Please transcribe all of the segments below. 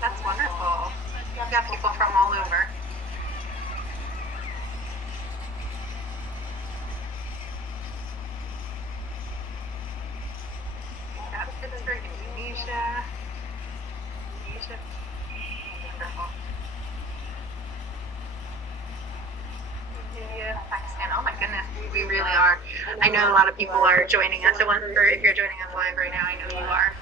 That's wonderful. You've got people from all over. Pittsburgh, Indonesia. Wonderful. India, Pakistan. Oh my goodness, we really are. I know a lot of people are joining us. So if you're joining us live right now, I know you are.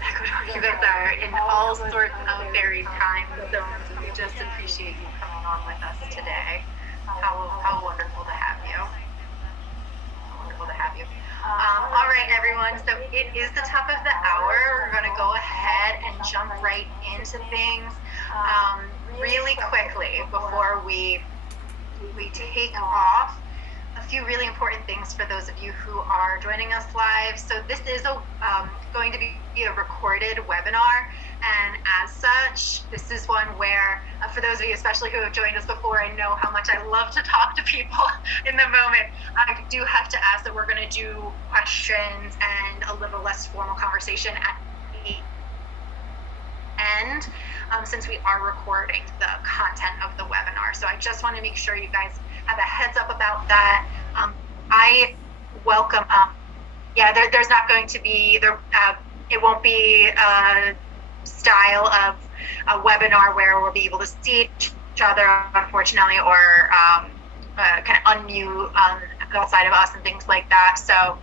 Ecuador, you guys are in all sorts of varied time zones. We just appreciate you coming on with us today. How wonderful to have you. Wonderful to have you. All right, everyone. So it is the top of the hour. We're going to go ahead and jump right into things really quickly before we take off. A few really important things for those of you who are joining us live. So this is going to be a recorded webinar, and as such, this is one where, for those of you especially who have joined us before, I know how much I love to talk to people in the moment. I do have to ask that we're going to do questions and a little less formal conversation at the end, since we are recording the content of the webinar. So I just want to make sure you guys have a heads up about that. I welcome, there's not going to be, it won't be a style of a webinar where we'll be able to see each other, unfortunately, or kind of unmute outside of us and things like that. So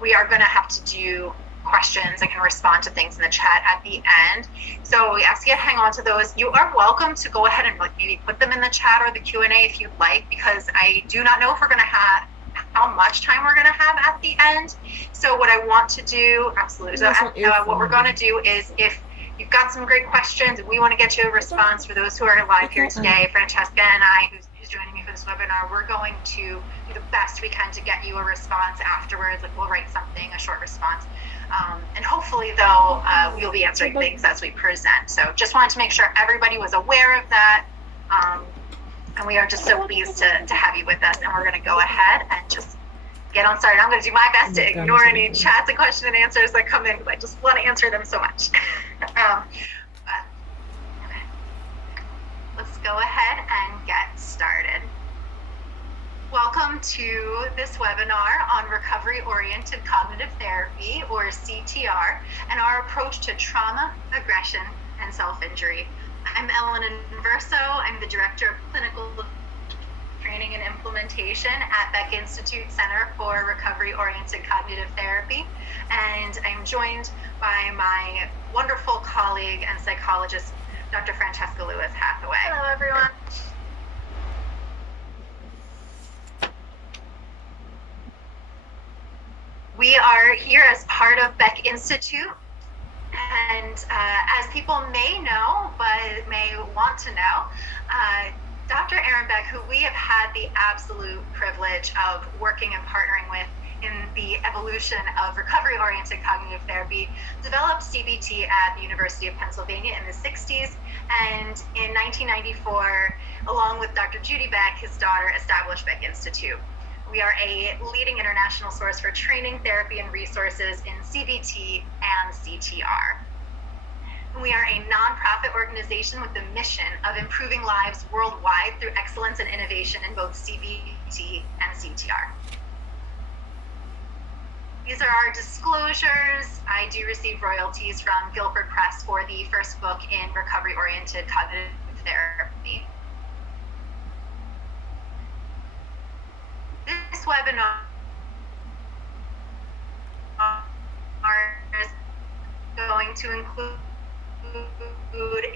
we are going to have to do questions and can respond to things in the chat at the end. So we ask you to hang on to those. You are welcome to go ahead and maybe put them in the chat or the Q&A if you'd like, because I do not know if we're going to have how much time we're going to have at the end. So what I want to do, absolutely. So what we're going to do is, if you've got some great questions, we want to get you a response. For those who are live here today, Francesca and I, who's joining me for this webinar, we're going to do the best we can to get you a response afterwards. Like, we'll write something, a short response. And hopefully, though, we'll be answering things as we present. So just wanted to make sure everybody was aware of that. And we are just so pleased to have you with us. And we're going to go ahead and just get on started. I'm going to do my best to ignore any chats and question and answers that come in, because I just want to answer them so much. Let's go ahead and get started. Welcome to this webinar on recovery-oriented cognitive therapy, or CTR, and our approach to trauma, aggression, and self-injury. I'm Ellen Inverso. I'm the Director of Clinical Training and Implementation at Beck Institute Center for Recovery-Oriented Cognitive Therapy, and I'm joined by my wonderful colleague and psychologist, Dr. Francesca Lewis-Hathaway. Hello, everyone. We are here as part of Beck Institute, and as people may know, but may want to know, Dr. Aaron Beck, who we have had the absolute privilege of working and partnering with in the evolution of recovery-oriented cognitive therapy, developed CBT at the University of Pennsylvania in the 60s, and in 1994, along with Dr. Judy Beck, his daughter, established Beck Institute. We are a leading international source for training, therapy, and resources in CBT and CTR. We are a nonprofit organization with the mission of improving lives worldwide through excellence and innovation in both CBT and CTR. These are our disclosures. I do receive royalties from Guilford Press for the first book in recovery-oriented cognitive therapy. This webinar is going to include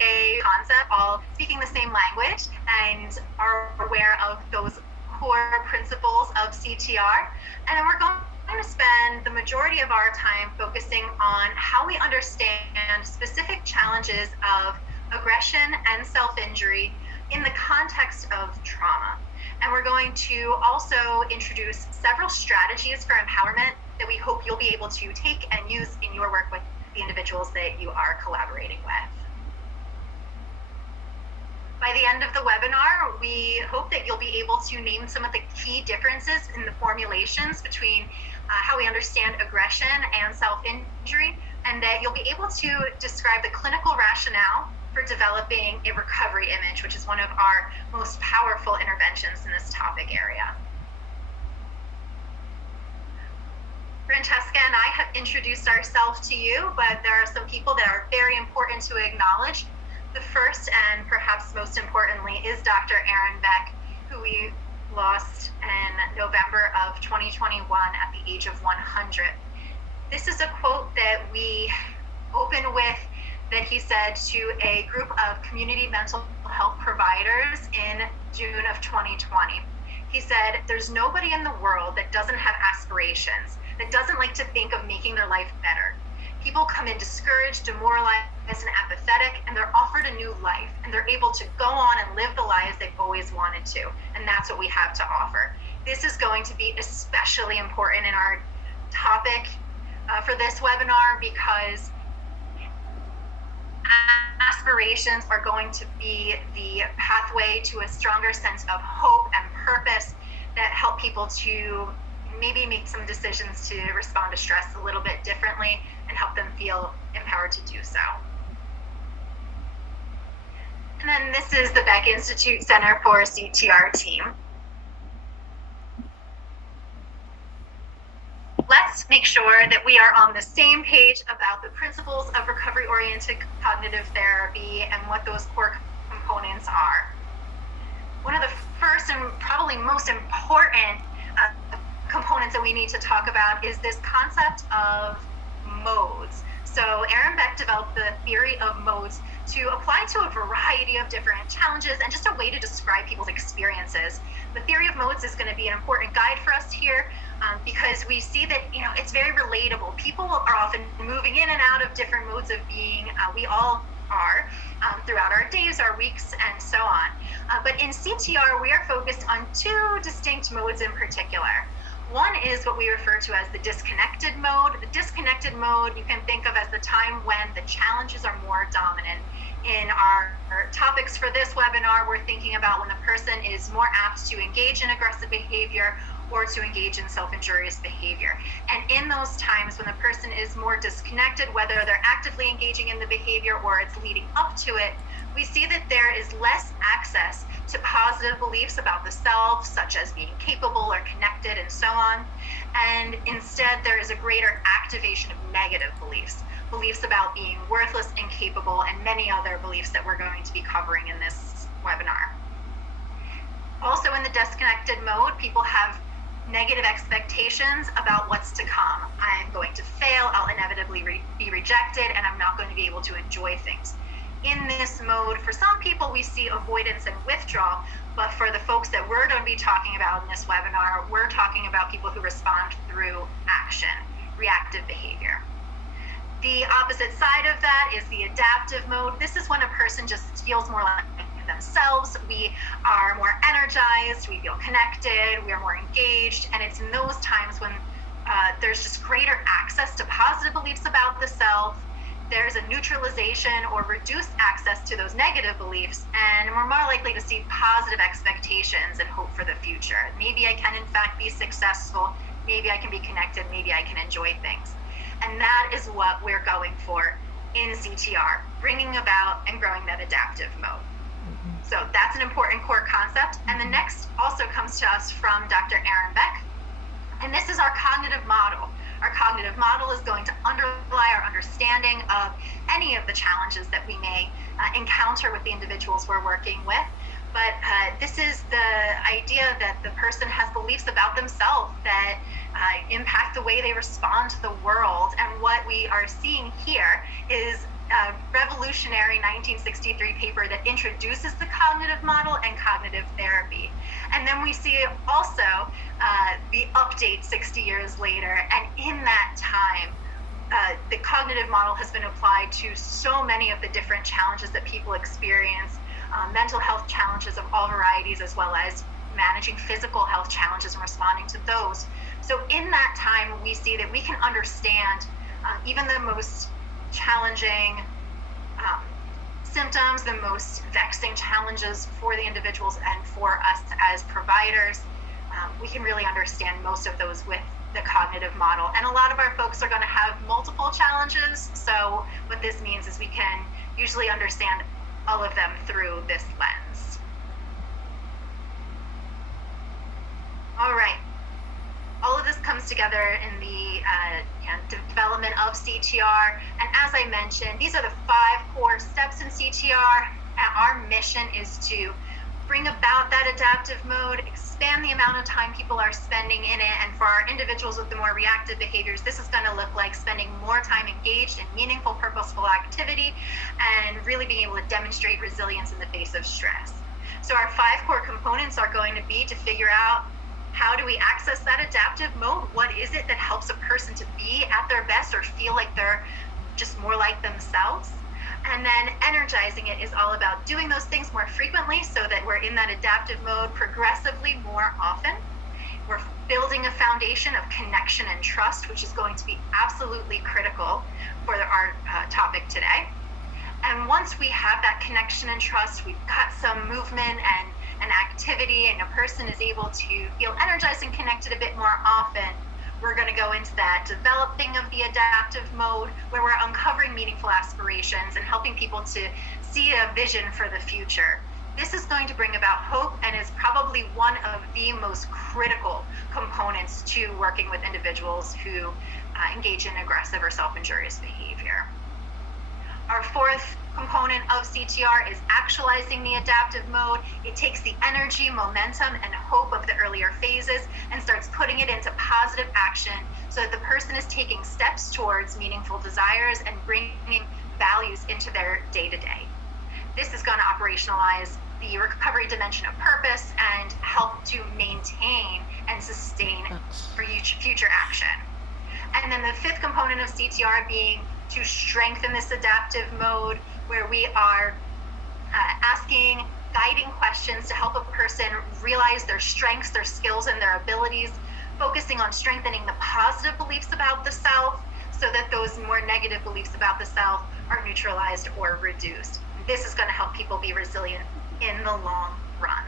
a concept of speaking the same language and are aware of those core principles of CTR. And then we're going to spend the majority of our time focusing on how we understand specific challenges of aggression and self-injury in the context of trauma. And we're going to also introduce several strategies for empowerment that we hope you'll be able to take and use in your work with the individuals that you are collaborating with. By the end of the webinar, we hope that you'll be able to name some of the key differences in the formulations between how we understand aggression and self-injury, and that you'll be able to describe the clinical rationale for developing a recovery image, which is one of our most powerful interventions in this topic area. Francesca and I have introduced ourselves to you, but there are some people that are very important to acknowledge. The first, and perhaps most importantly, is Dr. Aaron Beck, who we lost in November of 2021 at the age of 100. This is a quote that we open with, that he said to a group of community mental health providers in June of 2020. He said, "There's nobody in the world that doesn't have aspirations, that doesn't like to think of making their life better. People come in discouraged, demoralized, and apathetic, and they're offered a new life, and they're able to go on and live the lives they've always wanted to, and that's what we have to offer." This is going to be especially important in our topic for this webinar, because aspirations are going to be the pathway to a stronger sense of hope and purpose that help people to maybe make some decisions to respond to stress a little bit differently and help them feel empowered to do so. And then this is the Beck Institute Center for CTR team. Let's make sure that we are on the same page about the principles of recovery-oriented cognitive therapy and what those core components are. One of the first and probably most important components that we need to talk about is this concept of modes. So Aaron Beck developed the theory of modes to apply to a variety of different challenges and just a way to describe people's experiences. The theory of modes is going to be an important guide for us here because we see that, it's very relatable. People are often moving in and out of different modes of being. We all are throughout our days, our weeks, and so on. But in CTR, we are focused on two distinct modes in particular. One is what we refer to as the disconnected mode. The disconnected mode you can think of as the time when the challenges are more dominant. In our topics for this webinar, we're thinking about when the person is more apt to engage in aggressive behavior or to engage in self-injurious behavior. And in those times when the person is more disconnected, whether they're actively engaging in the behavior or it's leading up to it, we see that there is less access to positive beliefs about the self, such as being capable or connected and so on. And instead, there is a greater activation of negative beliefs about being worthless, incapable, and many other beliefs that we're going to be covering in this webinar. Also in the disconnected mode, people have negative expectations about what's to come. I'm going to fail, I'll inevitably be rejected, and I'm not going to be able to enjoy things. In this mode, for some people, we see avoidance and withdrawal, but for the folks that we're going to be talking about in this webinar, we're talking about people who respond through action, reactive behavior. The opposite side of that is the adaptive mode. This is when a person just feels more like themselves. We are more energized, we feel connected, we are more engaged, and it's in those times when there's just greater access to positive beliefs about the self. There's a neutralization or reduced access to those negative beliefs, and we're more likely to see positive expectations and hope for the future. Maybe I can in fact be successful, maybe I can be connected, maybe I can enjoy things. And that is what we're going for in CTR, bringing about and growing that adaptive mode. So that's an important core concept. And the next also comes to us from Dr. Aaron Beck. And this is our cognitive model. Our cognitive model is going to underlie our understanding of any of the challenges that we may encounter with the individuals we're working with. But this is the idea that the person has beliefs about themselves that impact the way they respond to the world. And what we are seeing here is a revolutionary 1963 paper that introduces the cognitive model and cognitive therapy. And then we see also the update 60 years later. And in that time, the cognitive model has been applied to so many of the different challenges that people experience, mental health challenges of all varieties, as well as managing physical health challenges and responding to those. So in that time, we see that we can understand even the most challenging symptoms, the most vexing challenges for the individuals and for us as providers. We can really understand most of those with the cognitive model. And a lot of our folks are going to have multiple challenges. So what this means is we can usually understand all of them through this lens. All right. All of this comes together in the development of CTR. And as I mentioned, these are the 5 core steps in CTR. And our mission is to bring about that adaptive mode, expand the amount of time people are spending in it. And for our individuals with the more reactive behaviors, this is going to look like spending more time engaged in meaningful, purposeful activity and really being able to demonstrate resilience in the face of stress. So our 5 core components are going to be to figure out, how do we access that adaptive mode? What is it that helps a person to be at their best or feel like they're just more like themselves? And then energizing it is all about doing those things more frequently so that we're in that adaptive mode progressively more often. We're building a foundation of connection and trust, which is going to be absolutely critical for our topic today. And once we have that connection and trust, we've got some movement and activity, and a person is able to feel energized and connected a bit more often, we're going to go into that developing of the adaptive mode, where we're uncovering meaningful aspirations and helping people to see a vision for the future. This is going to bring about hope and is probably one of the most critical components to working with individuals who engage in aggressive or self-injurious behavior. Our 4th component of CTR is actualizing the adaptive mode. It takes the energy, momentum, and hope of the earlier phases and starts putting it into positive action so that the person is taking steps towards meaningful desires and bringing values into their day-to-day. This is going to operationalize the recovery dimension of purpose and help to maintain and sustain for future action. And then the 5th component of CTR being to strengthen this adaptive mode, where we are asking guiding questions to help a person realize their strengths, their skills, and their abilities, focusing on strengthening the positive beliefs about the self so that those more negative beliefs about the self are neutralized or reduced. This is going to help people be resilient in the long run.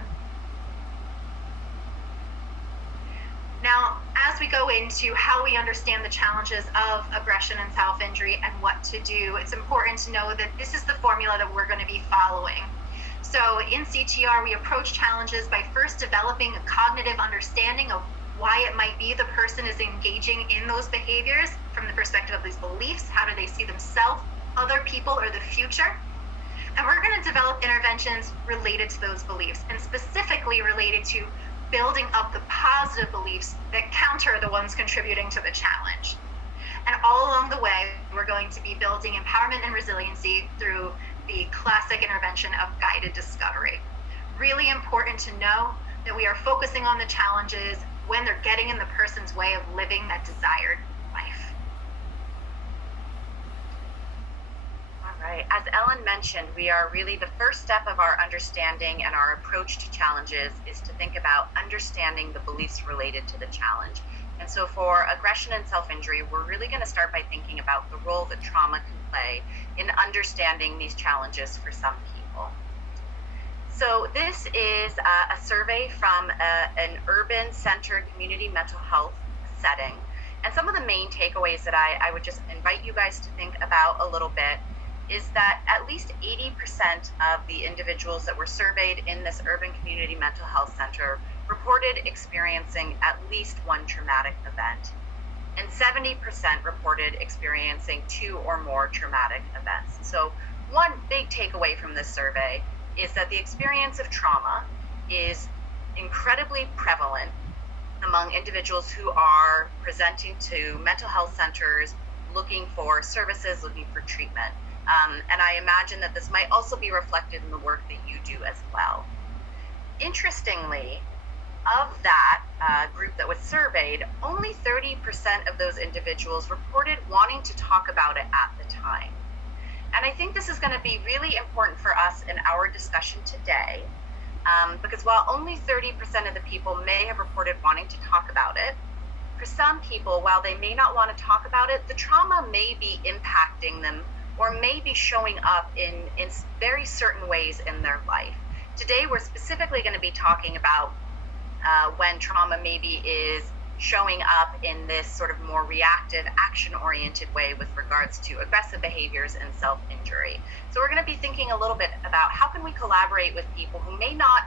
Now, as we go into how we understand the challenges of aggression and self-injury and what to do, it's important to know that this is the formula that we're going to be following. So in CTR, we approach challenges by first developing a cognitive understanding of why it might be the person is engaging in those behaviors from the perspective of these beliefs. How do they see themselves, other people, or the future? And we're going to develop interventions related to those beliefs, and specifically related to building up the positive beliefs that counter the ones contributing to the challenge. And all along the way, we're going to be building empowerment and resiliency through the classic intervention of guided discovery. Really important to know that we are focusing on the challenges when they're getting in the person's way of living that desired life. Right. As Ellen mentioned, we are really the first step of our understanding and our approach to challenges is to think about understanding the beliefs related to the challenge. And so for aggression and self-injury, we're really going to start by thinking about the role that trauma can play in understanding these challenges for some people. So this is a survey from an urban centered community mental health setting. And some of the main takeaways that I would just invite you guys to think about a little bit is that at least 80% of the individuals that were surveyed in this urban community mental health center reported experiencing at least one traumatic event. And 70% reported experiencing 2 or more traumatic events. So one big takeaway from this survey is that the experience of trauma is incredibly prevalent among individuals who are presenting to mental health centers looking for services, looking for treatment. And I imagine that this might also be reflected in the work that you do as well. Interestingly, of that group that was surveyed, only 30% of those individuals reported wanting to talk about it at the time. And I think this is going to be really important for us in our discussion today, because while only 30% of the people may have reported wanting to talk about it, for some people, while they may not want to talk about it, the trauma may be impacting them or may be showing up in very certain ways in their life. Today, we're specifically going to be talking about when trauma maybe is showing up in this sort of more reactive, action-oriented way with regards to aggressive behaviors and self-injury. So we're going to be thinking a little bit about how can we collaborate with people who may not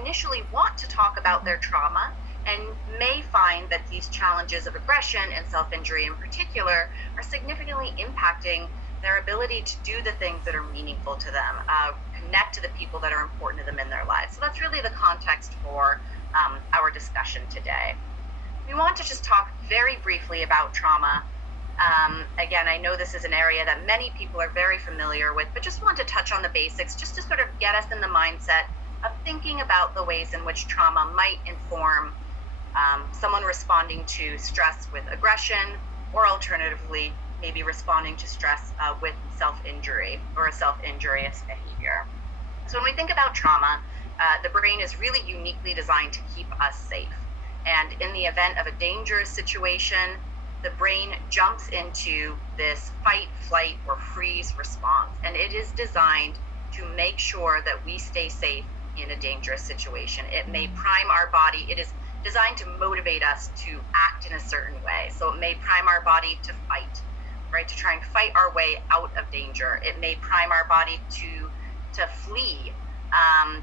initially want to talk about their trauma and may find that these challenges of aggression and self-injury in particular are significantly impacting their ability to do the things that are meaningful to them, connect to the people that are important to them in their lives. So that's really the context for our discussion today. We want to just talk very briefly about trauma. Again, I know this is an area that many people are very familiar with, but just want to touch on the basics just to sort of get us in the mindset of thinking about the ways in which trauma might inform someone responding to stress with aggression, or alternatively, maybe responding to stress with self-injury or a self-injurious behavior. So when we think about trauma, the brain is really uniquely designed to keep us safe. And in the event of a dangerous situation, the brain jumps into this fight, flight, or freeze response. And it is designed to make sure that we stay safe in a dangerous situation. It may prime our body. It is designed to motivate us to act in a certain way. So it may prime our body to fight, right? To try and fight our way out of danger. It may prime our body to flee,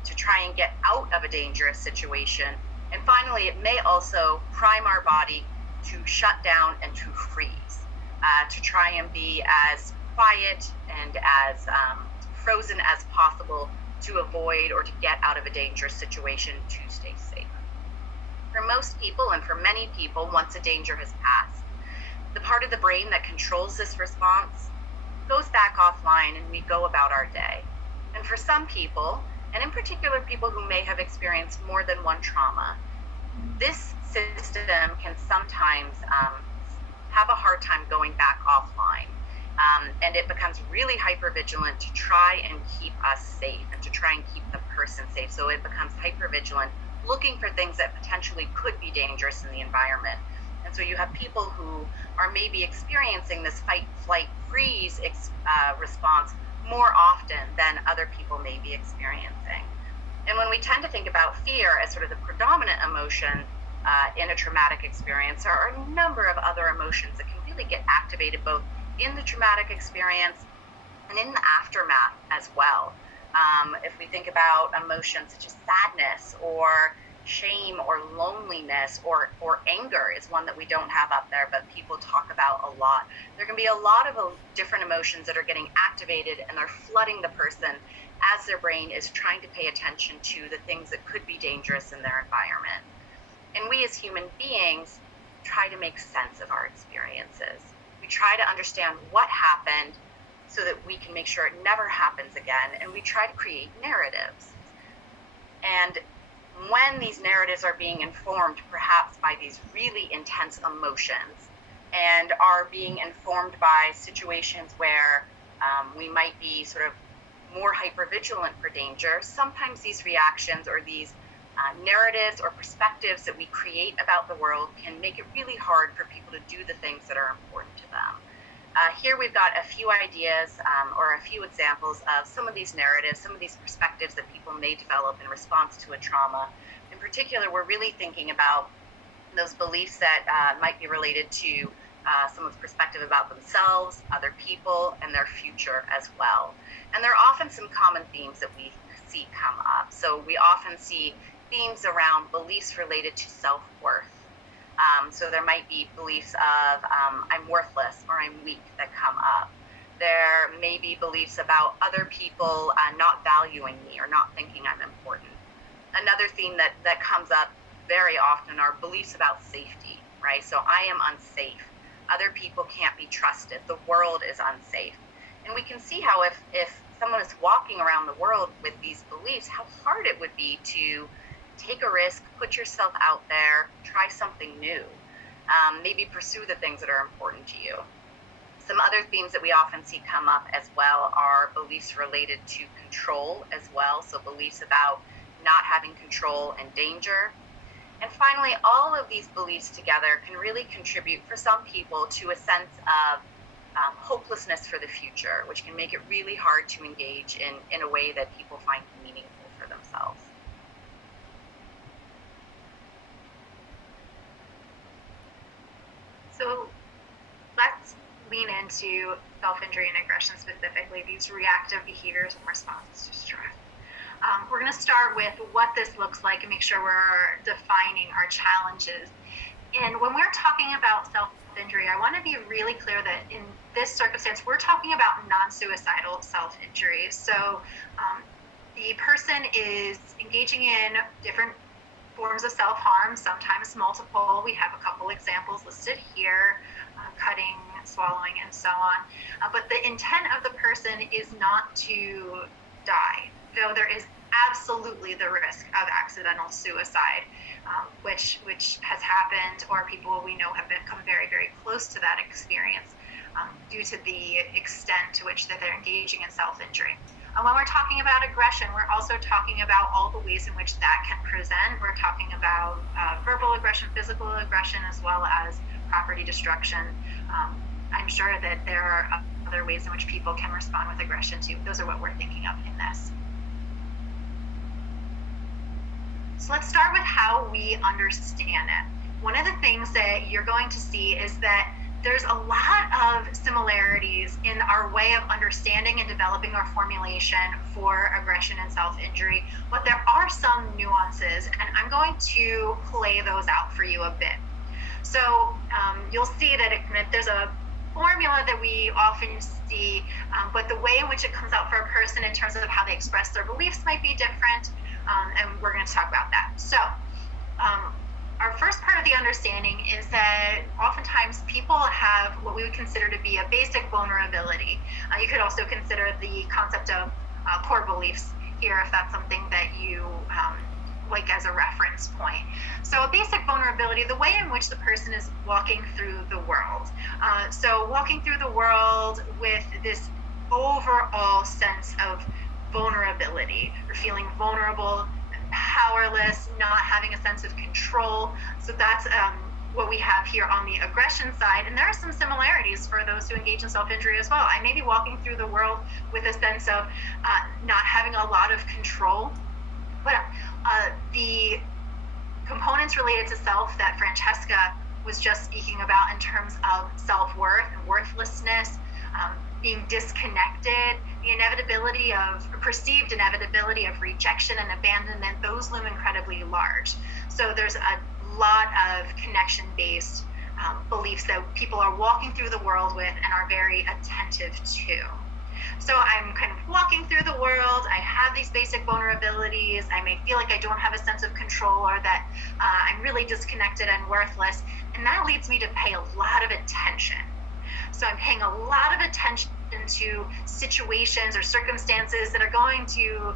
to try and get out of a dangerous situation. And finally, it may also prime our body to shut down and to freeze, to try and be as quiet and as frozen as possible to avoid or to get out of a dangerous situation to stay safe. For most people, and for many people, once a danger has passed, the part of the brain that controls this response goes back offline and we go about our day. And for some people, and in particular people who may have experienced more than one trauma, this system can sometimes have a hard time going back offline. And it becomes really hypervigilant to try and keep us safe and to try and keep the person safe. So it becomes hypervigilant, looking for things that potentially could be dangerous in the environment. And so you have people who are maybe experiencing this fight, flight, freeze response more often than other people may be experiencing. And when we tend to think about fear as sort of the predominant emotion in a traumatic experience, there are a number of other emotions that can really get activated both in the traumatic experience and in the aftermath as well. If we think about emotions such as sadness or shame or loneliness or anger is one that we don't have up there, but people talk about a lot. There can be a lot of different emotions that are getting activated and they're flooding the person as their brain is trying to pay attention to the things that could be dangerous in their environment. And we as human beings try to make sense of our experiences. We try to understand what happened so that we can make sure it never happens again, and we try to create narratives. And when these narratives are being informed perhaps by these really intense emotions and are being informed by situations where we might be sort of more hypervigilant for danger, sometimes these reactions or these narratives or perspectives that we create about the world can make it really hard for people to do the things that are important to them. Here we've got a few ideas or a few examples of some of these narratives, some of these perspectives that people may develop in response to a trauma. In particular, we're really thinking about those beliefs that might be related to someone's perspective about themselves, other people, and their future as well. And there are often some common themes that we see come up. So we often see themes around beliefs related to self-worth. So there might be beliefs of I'm worthless or I'm weak that come up. There may be beliefs about other people not valuing me or not thinking I'm important. Another theme that comes up very often are beliefs about safety, right? So I am unsafe. Other people can't be trusted. The world is unsafe. And we can see how if someone is walking around the world with these beliefs, how hard it would be to take a risk, put yourself out there, try something new, maybe pursue the things that are important to you. Some other themes that we often see come up as well are beliefs related to control as well. So beliefs about not having control and danger. And finally, all of these beliefs together can really contribute for some people to a sense of hopelessness for the future, which can make it really hard to engage in a way that people find meaningful for themselves. into self-injury and aggression specifically, these reactive behaviors and responses to stress. We're going to start with what this looks like and make sure we're defining our challenges. And when we're talking about self-injury, I want to be really clear that in this circumstance, we're talking about non-suicidal self-injury. So the person is engaging in different forms of self-harm, sometimes multiple. We have a couple examples listed here, cutting, swallowing, and so on. But the intent of the person is not to die, though there is absolutely the risk of accidental suicide, which has happened, or people we know have become very, very close to that experience due to the extent to which that they're engaging in self-injury. When we're talking about aggression, we're also talking about all the ways in which that can present. We're talking about verbal aggression, physical aggression, as well as property destruction. I'm sure that there are other ways in which people can respond with aggression too. Those are what we're thinking of in this. So let's start with how we understand it. One of the things that you're going to see is that there's a lot of similarities in our way of understanding and developing our formulation for aggression and self-injury, but there are some nuances, and I'm going to play those out for you a bit. So you'll see that there's a formula that we often see, but the way in which it comes out for a person in terms of how they express their beliefs might be different, and we're going to talk about that. So our first part of the understanding is that oftentimes people have what we would consider to be a basic vulnerability. You could also consider the concept of core beliefs here if that's something that you like as a reference point. So a basic vulnerability, the way in which the person is walking through the world. So walking through the world with this overall sense of vulnerability, or feeling vulnerable, powerless, not having a sense of control. So that's what we have here on the aggression side. And there are some similarities for those who engage in self-injury as well. I may be walking through the world with a sense of not having a lot of control, but the components related to self that Francesca was just speaking about in terms of self-worth and worthlessness, being disconnected, the inevitability of, perceived inevitability of rejection and abandonment, those loom incredibly large. So there's a lot of connection-based beliefs that people are walking through the world with and are very attentive to. So I'm kind of walking through the world, I have these basic vulnerabilities, I may feel like I don't have a sense of control, or that I'm really disconnected and worthless, and that leads me to pay a lot of attention. So I'm paying a lot of attention to situations or circumstances that are going to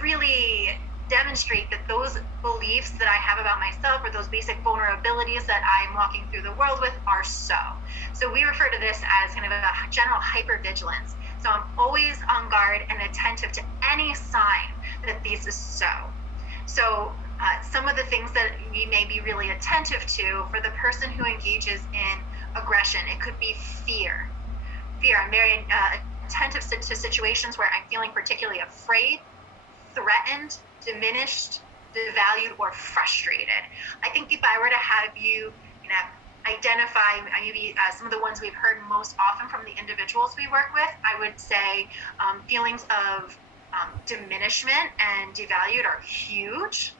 really demonstrate that those beliefs that I have about myself, or those basic vulnerabilities that I'm walking through the world with, are so. So we refer to this as kind of a general hypervigilance. So I'm always on guard and attentive to any sign that this is so. So some of the things that we may be really attentive to for the person who engages in aggression, it could be fear. I'm very attentive to situations where I'm feeling particularly afraid, threatened, diminished, devalued, or frustrated. I think if I were to have you identify maybe some of the ones we've heard most often from the individuals we work with, I would say feelings of diminishment and devalued are huge.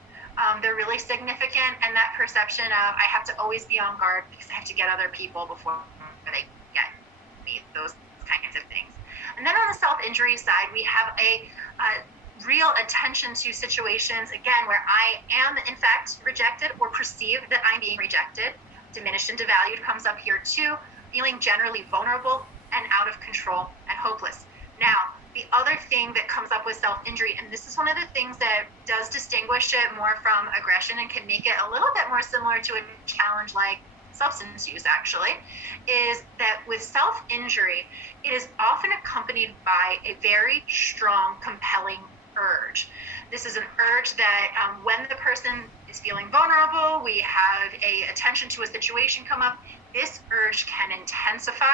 They're really significant, and that perception of I have to always be on guard because I have to get other people before they get me, those kinds of things. And then on the self-injury side, we have a real attention to situations, again, where I am in fact rejected or perceive that I'm being rejected. Diminished and devalued comes up here too, feeling generally vulnerable and out of control and hopeless. Now, the other thing that comes up with self-injury, and this is one of the things that does distinguish it more from aggression and can make it a little bit more similar to a challenge like substance use actually, is that with self-injury, it is often accompanied by a very strong, compelling urge. This is an urge that when the person is feeling vulnerable, we have a attention to a situation come up, this urge can intensify.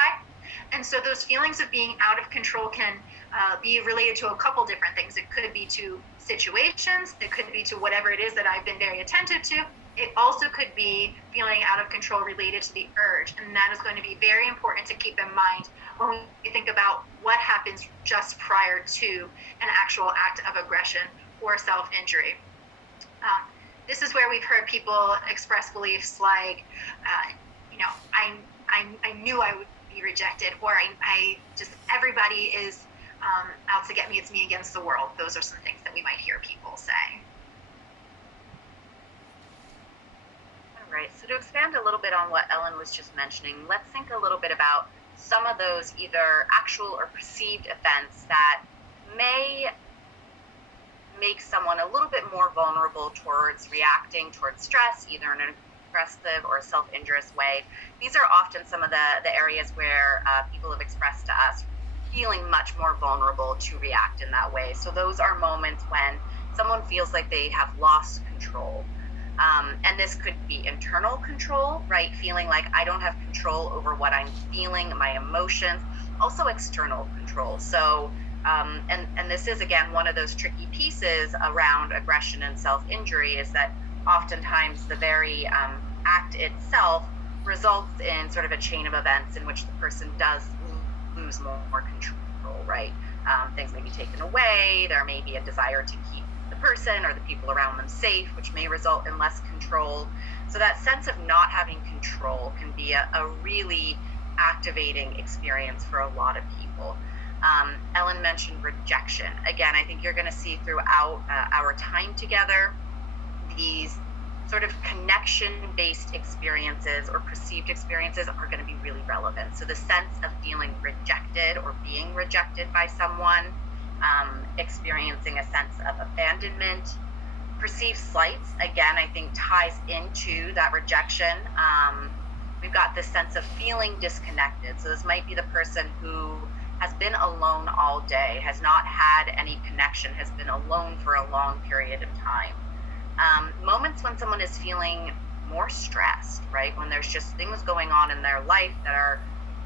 And so those feelings of being out of control can be related to a couple different things. It could be to situations, it could be to whatever it is that I've been very attentive to, It also could be feeling out of control related to the urge, and that is going to be very important to keep in mind when we think about what happens just prior to an actual act of aggression or self-injury. This is where we've heard people express beliefs like, I knew I would be rejected, or I just, everybody is out to get me, it's me against the world. Those are some things that we might hear people say. All right, so to expand a little bit on what Ellen was just mentioning, let's think a little bit about some of those either actual or perceived events that may make someone a little bit more vulnerable towards reacting towards stress, either in an aggressive or self-injurious way. These are often some of the areas where people have expressed to us feeling much more vulnerable to react in that way. So those are moments when someone feels like they have lost control. And this could be internal control, right? Feeling like I don't have control over what I'm feeling, my emotions, also external control. So, and this is, again, one of those tricky pieces around aggression and self-injury, is that oftentimes the very act itself results in sort of a chain of events in which the person does lose more control, right? Things may be taken away. There may be a desire to keep the person or the people around them safe, which may result in less control. So that sense of not having control can be a really activating experience for a lot of people. Ellen mentioned rejection. Again, I think you're going to see throughout our time together, these sort of connection-based experiences or perceived experiences are going to be really relevant. So the sense of feeling rejected or being rejected by someone, experiencing a sense of abandonment, perceived slights, again, I think ties into that rejection. We've got this sense of feeling disconnected. So this might be the person who has been alone all day, has not had any connection, has been alone for a long period of time. Moments when someone is feeling more stressed, right? When there's just things going on in their life that are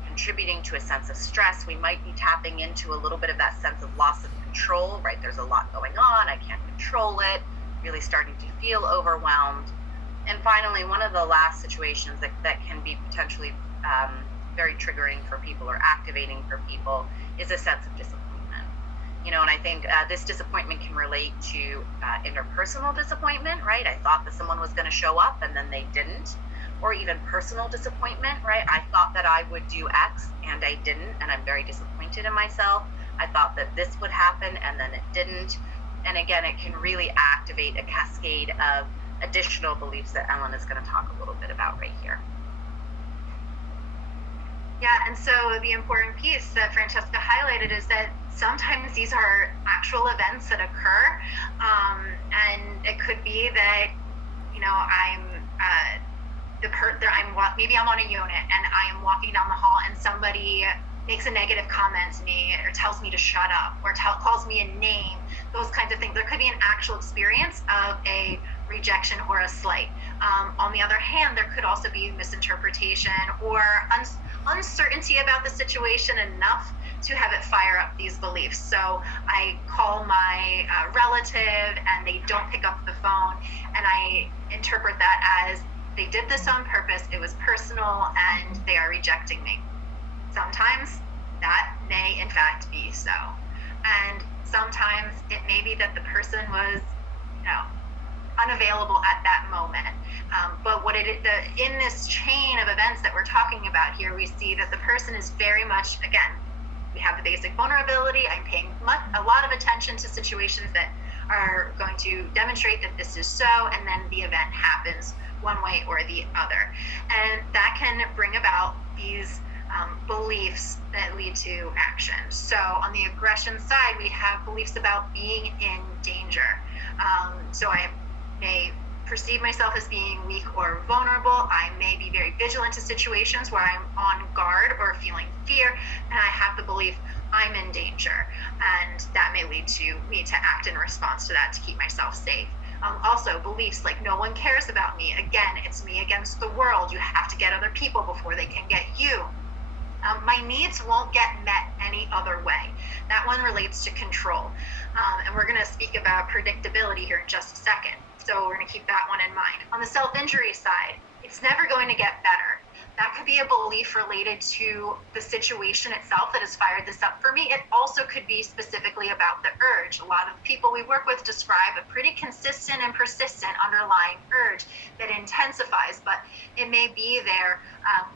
contributing to a sense of stress, we might be tapping into a little bit of that sense of loss of control, right? There's a lot going on, I can't control it, really starting to feel overwhelmed. And finally, one of the last situations that can be potentially very triggering for people or activating for people is a sense of disappointment. And I think this disappointment can relate to interpersonal disappointment, right? I thought that someone was going to show up and then they didn't. Or even personal disappointment, right? I thought that I would do X and I didn't, and I'm very disappointed in myself. I thought that this would happen and then it didn't. And again, it can really activate a cascade of additional beliefs that Ellen is going to talk a little bit about right here. Yeah, and so the important piece that Francesca highlighted is that sometimes these are actual events that occur, and it could be that maybe I'm on a unit and I am walking down the hall and somebody makes a negative comment to me or tells me to shut up or calls me a name, those kinds of things. There could be an actual experience of a rejection or a slight. On the other hand, there could also be misinterpretation or uncertainty about the situation enough to have it fire up these beliefs. So I call my relative and they don't pick up the phone, and I interpret that as they did this on purpose, it was personal, and they are rejecting me. Sometimes that may in fact be so. And sometimes it may be that the person was, unavailable at that moment. But in this chain of events that we're talking about here, we see that the person is very much, again, we have the basic vulnerability. I'm paying a lot of attention to situations that are going to demonstrate that this is so, and then the event happens one way or the other. And that can bring about these beliefs that lead to action. So on the aggression side, we have beliefs about being in danger. So I may perceive myself as being weak or vulnerable. I may be very vigilant to situations where I'm on guard or feeling fear, and I have the belief I'm in danger, and that may lead to me to act in response to that to keep myself safe. Also, beliefs like no one cares about me. Again, it's me against the world. You have to get other people before they can get you. My needs won't get met any other way. That one relates to control. And we're going to speak about predictability here in just a second. So we're going to keep that one in mind. On the self-injury side, it's never going to get better. That could be a belief related to the situation itself that has fired this up for me. It also could be specifically about the urge. A lot of people we work with describe a pretty consistent and persistent underlying urge that intensifies, but it may be there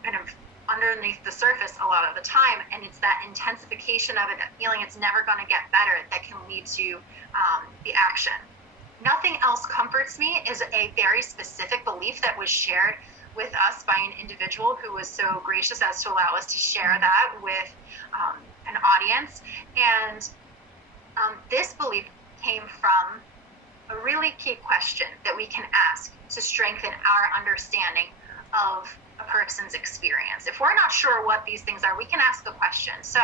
kind of underneath the surface a lot of the time, and it's that intensification of it, that feeling it's never going to get better, that can lead to the action. Nothing else comforts me is a very specific belief that was shared with us by an individual who was so gracious as to allow us to share that with an audience. And this belief came from a really key question that we can ask to strengthen our understanding of a person's experience. If we're not sure what these things are, we can ask the question. So,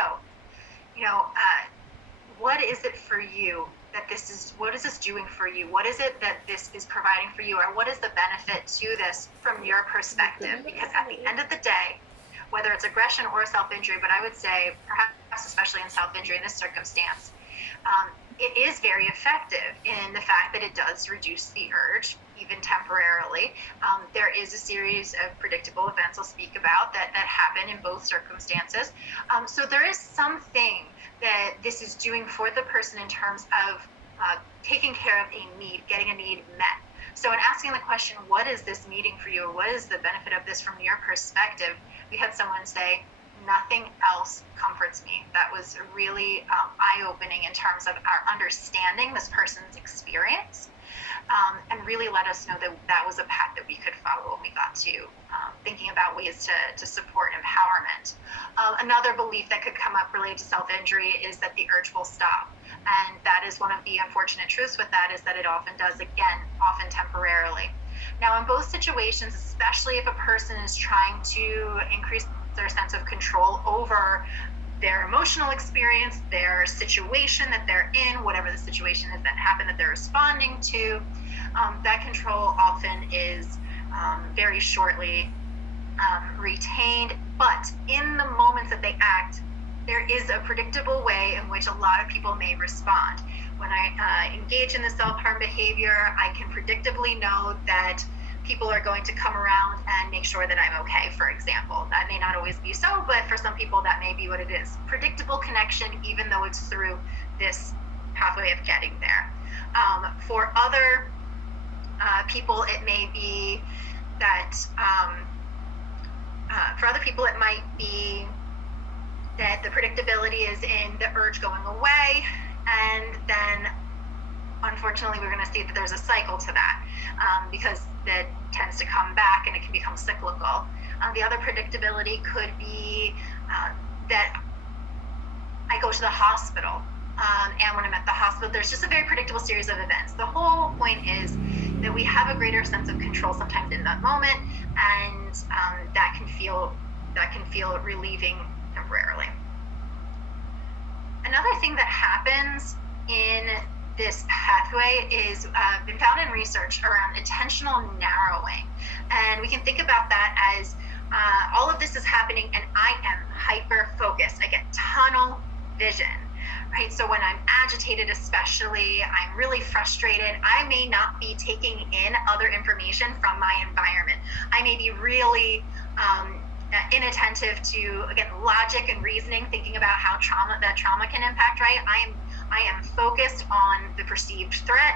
what is it for you that what is this doing for you? What is it that this is providing for you? Or what is the benefit to this from your perspective? Because at the end of the day, whether it's aggression or self-injury, but I would say perhaps especially in self-injury in this circumstance, it is very effective in the fact that it does reduce the urge, even temporarily. There is a series of predictable events I'll speak about that happen in both circumstances. So there is something that this is doing for the person in terms of taking care of a need, getting a need met. So in asking the question, what is this meeting for you, or what is the benefit of this from your perspective, we had someone say, nothing else comforts me. That was really eye-opening in terms of our understanding this person's experience, and really let us know that that was a path that we could follow when we got to thinking about ways to support empowerment. Another belief that could come up related to self-injury is that the urge will stop. And that is one of the unfortunate truths with that, is that it often does, again, often temporarily. Now, in both situations, especially if a person is trying to increase their sense of control over their emotional experience, their situation that they're in, whatever the situation is that happened that they're responding to, that control often is very shortly retained. But in the moments that they act, there is a predictable way in which a lot of people may respond. When I engage in the self-harm behavior, I can predictably know that people are going to come around and make sure that I'm okay, for example. That may not always be so, but for some people that may be what it is. Predictable connection, even though it's through this pathway of getting there. For other people, it may be that, for other people, it might be that the predictability is in the urge going away, and then unfortunately we're going to see that there's a cycle to that, because that tends to come back and it can become cyclical. The other predictability could be that I go to the hospital, and when I'm at the hospital, there's just a very predictable series of events. The whole point is that we have a greater sense of control sometimes in that moment, and that can feel relieving temporarily. Another thing that happens in this pathway is been found in research around attentional narrowing. And we can think about that as all of this is happening and I am hyper-focused. I get tunnel vision, right? So when I'm agitated especially, I'm really frustrated, I may not be taking in other information from my environment. I may be really inattentive to, again, logic and reasoning, thinking about how trauma can impact, right? I am focused on the perceived threat,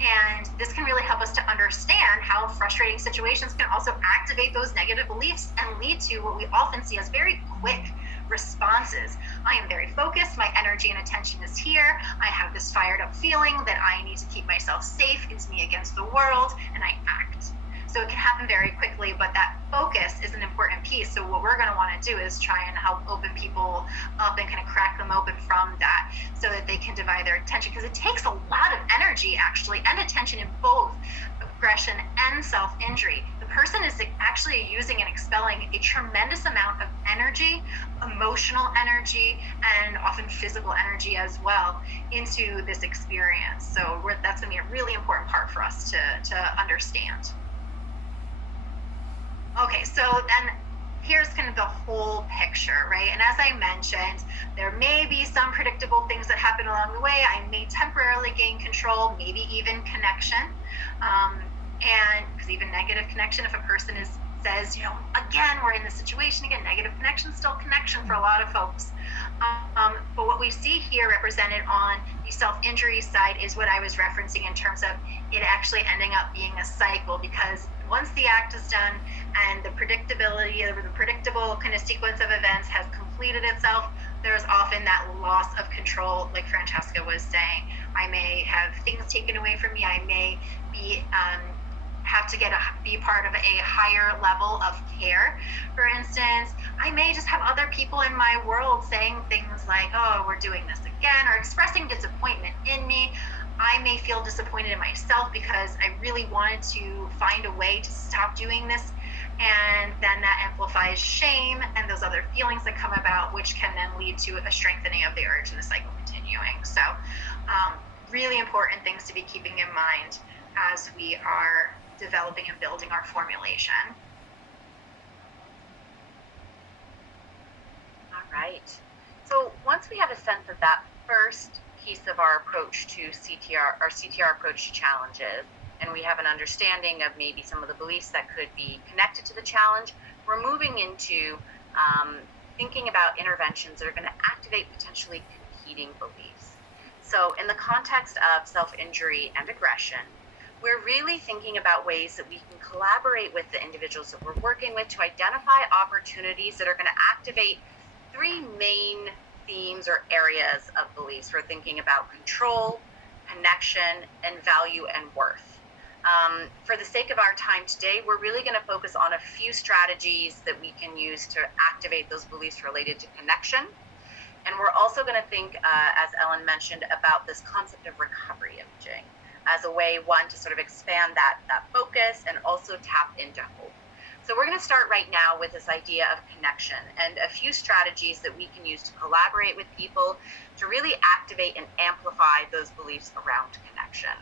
and this can really help us to understand how frustrating situations can also activate those negative beliefs and lead to what we often see as very quick responses. I am very focused, my energy and attention is here, I have this fired up feeling that I need to keep myself safe, it's me against the world, and I act. So it can happen very quickly, but that focus is an important piece. So what we're going to want to do is try and help open people up and kind of crack them open from that so that they can divide their attention, because it takes a lot of energy actually and attention in both aggression and self-injury. The person is actually using and expelling a tremendous amount of energy, emotional energy, and often physical energy as well into this experience. So that's going to be a really important part for us to understand. Okay, so then here's kind of the whole picture, right? And as I mentioned, there may be some predictable things that happen along the way. I may temporarily gain control, maybe even connection. And because even negative connection, if a person says, again, we're in this situation again, negative connection, still connection for a lot of folks. But what we see here represented on the self-injury side is what I was referencing in terms of it actually ending up being a cycle, because once the act is done and the predictability or the predictable kind of sequence of events has completed itself, there's often that loss of control, like Francesca was saying. I may have things taken away from me. I may be have to be part of a higher level of care. For instance, I may just have other people in my world saying things like, oh, we're doing this again, or expressing disappointment in me. I may feel disappointed in myself because I really wanted to find a way to stop doing this. And then that amplifies shame and those other feelings that come about, which can then lead to a strengthening of the urge and the cycle continuing. So really important things to be keeping in mind as we are developing and building our formulation. All right. So once we have a sense of that first piece of our approach to CTR, our CTR approach to challenges, and we have an understanding of maybe some of the beliefs that could be connected to the challenge, we're moving into thinking about interventions that are going to activate potentially competing beliefs. So in the context of self-injury and aggression, we're really thinking about ways that we can collaborate with the individuals that we're working with to identify opportunities that are going to activate three main themes or areas of beliefs. We're thinking about control, connection, and value and worth. For the sake of our time today, we're really going to focus on a few strategies that we can use to activate those beliefs related to connection. And we're also going to think, as Ellen mentioned, about this concept of recovery imaging as a way, one, to sort of expand that focus and also tap into hope. So we're going to start right now with this idea of connection and a few strategies that we can use to collaborate with people to really activate and amplify those beliefs around connection.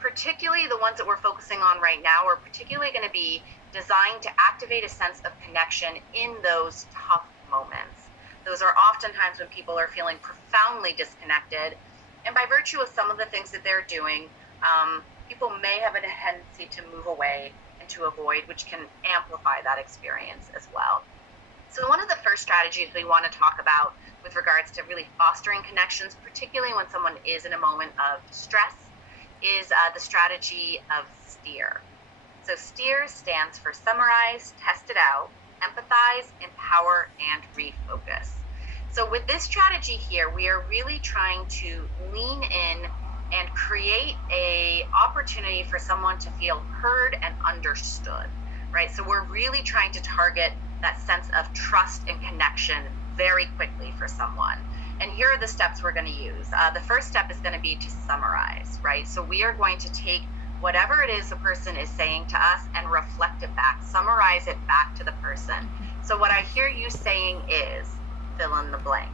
Particularly the ones that we're focusing on right now are particularly going to be designed to activate a sense of connection in those tough moments. Those are oftentimes when people are feeling profoundly disconnected, and by virtue of some of the things that they're doing, people may have a tendency to move away and to avoid, which can amplify that experience as well. So one of the first strategies we want to talk about with regards to really fostering connections, particularly when someone is in a moment of stress, is the strategy of STEER. So STEER stands for Summarize, Test It Out, Empathize, Empower, and Refocus. So with this strategy here, we are really trying to lean in and create a opportunity for someone to feel heard and understood, right? So we're really trying to target that sense of trust and connection very quickly for someone. And here are the steps we're going to use. The first step is going to be to summarize, right? So we are going to take whatever it is the person is saying to us and reflect it back, summarize it back to the person. So what I hear you saying is, fill in the blank.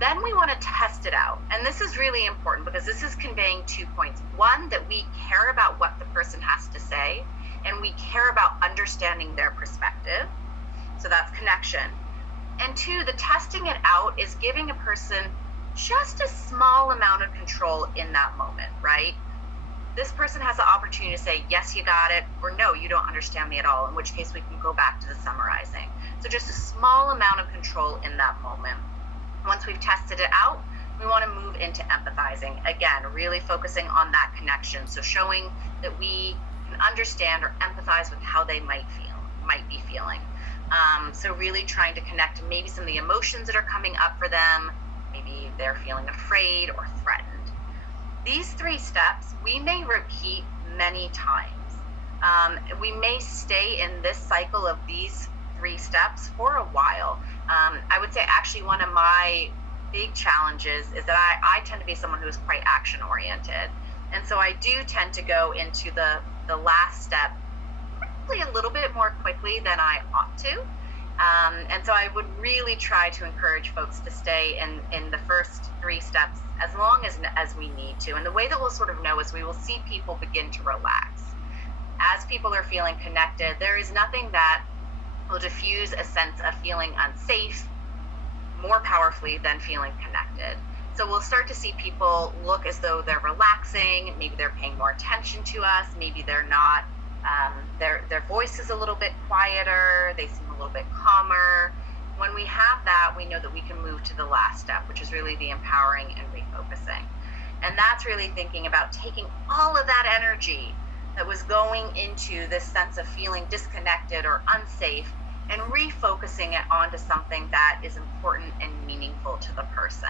Then we want to test it out. And this is really important because this is conveying 2 points. One, that we care about what the person has to say, and we care about understanding their perspective. So that's connection. And two, the testing it out is giving a person just a small amount of control in that moment, right? This person has the opportunity to say, yes, you got it, or no, you don't understand me at all, in which case we can go back to the summarizing. So just a small amount of control in that moment. Once we've tested it out, we want to move into empathizing. Again, really focusing on that connection. So showing that we can understand or empathize with how they might be feeling. So really trying to connect to maybe some of the emotions that are coming up for them. Maybe they're feeling afraid or threatened. These 3 steps we may repeat many times. We may stay in this cycle of these 3 steps for a while. I would say actually one of my big challenges is that I tend to be someone who is quite action oriented. And so I do tend to go into the last step probably a little bit more quickly than I ought to. And so I would really try to encourage folks to stay in the first 3 steps as long as we need to. And the way that we'll sort of know is we will see people begin to relax. As people are feeling connected, there is nothing that will diffuse a sense of feeling unsafe more powerfully than feeling connected. So we'll start to see people look as though they're relaxing, maybe they're paying more attention to us, maybe they're not, their voice is a little bit quieter, they seem a little bit calmer. When we have that, we know that we can move to the last step, which is really the empowering and refocusing. And that's really thinking about taking all of that energy that was going into this sense of feeling disconnected or unsafe and refocusing it onto something that is important and meaningful to the person.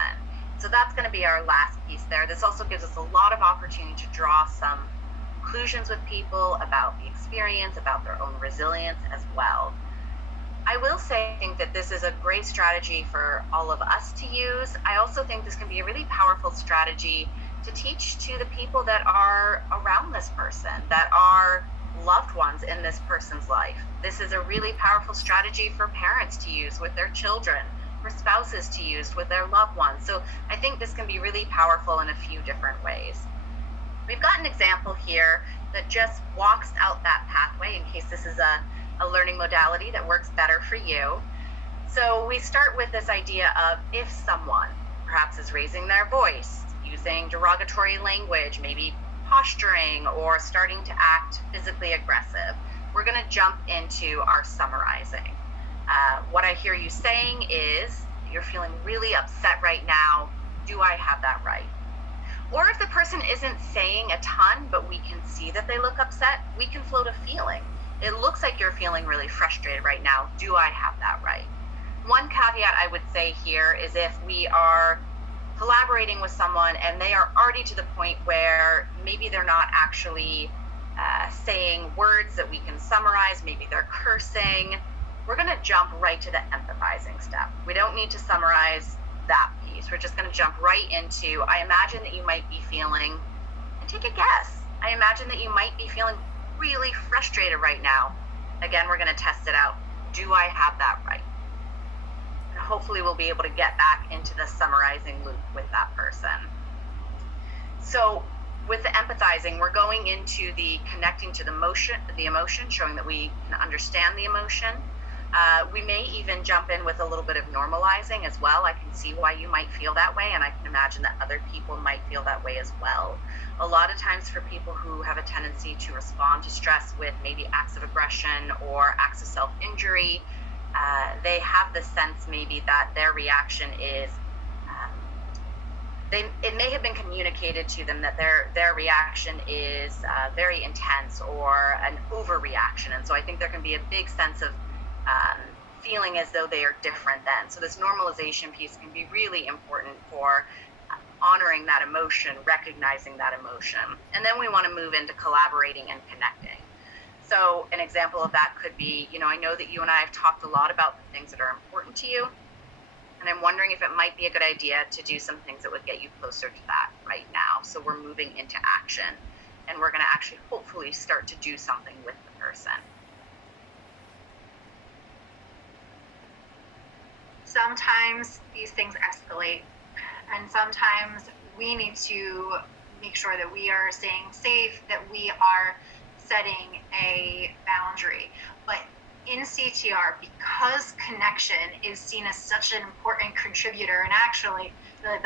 So that's going to be our last piece there. This also gives us a lot of opportunity to draw some conclusions with people about the experience, about their own resilience as well. I will say, I think that this is a great strategy for all of us to use. I also think this can be a really powerful strategy to teach to the people that are around this person, that are loved ones in this person's life. This is a really powerful strategy for parents to use with their children, for spouses to use with their loved ones. So I think this can be really powerful in a few different ways. We've got an example here that just walks out that pathway in case this is a learning modality that works better for you. So we start with this idea of if someone perhaps is raising their voice, using derogatory language, maybe posturing or starting to act physically aggressive, we're going to jump into our summarizing. What I hear you saying is, you're feeling really upset right now. Do I have that right? Or if the person isn't saying a ton, but we can see that they look upset, we can float a feeling. It looks like you're feeling really frustrated right now. Do I have that right? One caveat I would say here is if we are collaborating with someone and they are already to the point where maybe they're not actually saying words that we can summarize, maybe they're cursing, we're going to jump right to the empathizing step. We don't need to summarize that piece. We're just going to jump right into, I imagine that you might be feeling, and take a guess, I imagine that you might be feeling really frustrated right now. Again, we're going to test it out. Do I have that right? And hopefully we'll be able to get back into the summarizing loop with that person. So with the empathizing, we're going into the connecting to the emotion, showing that we can understand the emotion. We may even jump in with a little bit of normalizing as well. I can see why you might feel that way, and I can imagine that other people might feel that way as well. A lot of times for people who have a tendency to respond to stress with maybe acts of aggression or acts of self-injury, they have the sense maybe that their reaction is, it may have been communicated to them that their reaction is very intense or an overreaction. And so I think there can be a big sense of feeling as though they are different then. So this normalization piece can be really important for honoring that emotion, recognizing that emotion. And then we want to move into collaborating and connecting. So an example of that could be, I know that you and I have talked a lot about the things that are important to you, and I'm wondering if it might be a good idea to do some things that would get you closer to that right now. So we're moving into action, and we're going to actually hopefully start to do something with the person. Sometimes these things escalate, and sometimes we need to make sure that we are staying safe, that we are setting a boundary. But in CTR, because connection is seen as such an important contributor, and actually the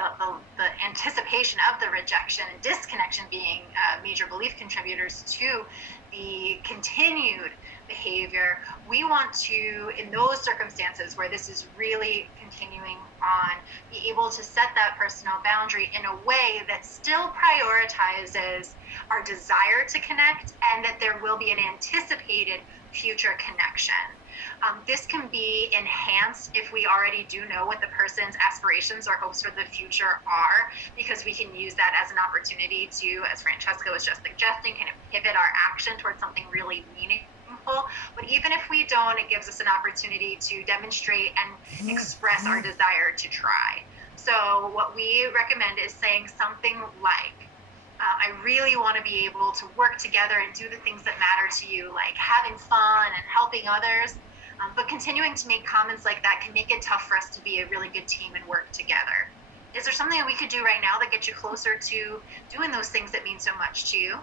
anticipation of the rejection and disconnection being major belief contributors to the continued behavior, we want to, in those circumstances where this is really continuing on, be able to set that personal boundary in a way that still prioritizes our desire to connect and that there will be an anticipated future connection. This can be enhanced if we already do know what the person's aspirations or hopes for the future are, because we can use that as an opportunity to, as Francesca was just suggesting, kind of pivot our action towards something really meaningful. But even if we don't, it gives us an opportunity to demonstrate and express our desire to try. So what we recommend is saying something like, I really want to be able to work together and do the things that matter to you, like having fun and helping others. But continuing to make comments like that can make it tough for us to be a really good team and work together. Is there something that we could do right now that gets you closer to doing those things that mean so much to you?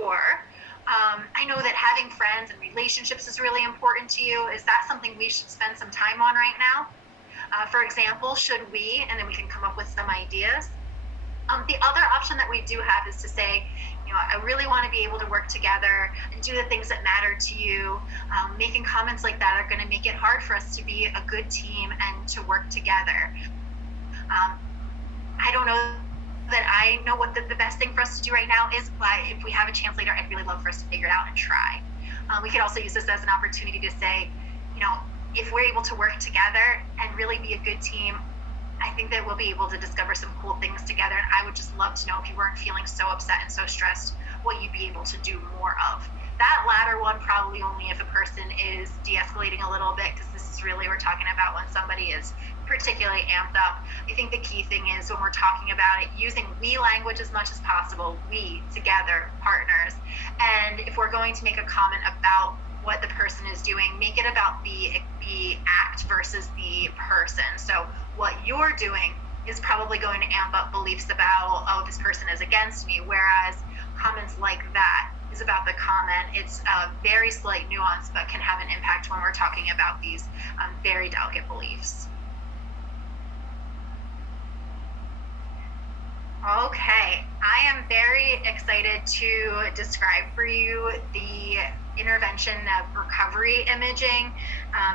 Or I know that having friends and relationships is really important to you. Is that something we should spend some time on right now? For example, should we, and then we can come up with some ideas. The other option that we do have is to say, I really want to be able to work together and do the things that matter to you. Making comments like that are going to make it hard for us to be a good team and to work together. I don't know that I know what the best thing for us to do right now is, but if we have a chance later, I'd really love for us to figure it out and try. We could also use this as an opportunity to say, if we're able to work together and really be a good team, I think that we'll be able to discover some cool things together. And I would just love to know, if you weren't feeling so upset and so stressed, what you'd be able to do more of. That latter one, probably only if a person is de-escalating a little bit, because this is really, we're talking about when somebody is particularly amped up. I think the key thing is, when we're talking about it, using we language as much as possible, we, together, partners. And if we're going to make a comment about what the person is doing, make it about the act versus the person. So what you're doing is probably going to amp up beliefs about, oh, this person is against me, whereas comments like that is about the comment. It's a very slight nuance, but can have an impact when we're talking about these very delicate beliefs. Okay, I am very excited to describe for you the intervention of recovery imaging,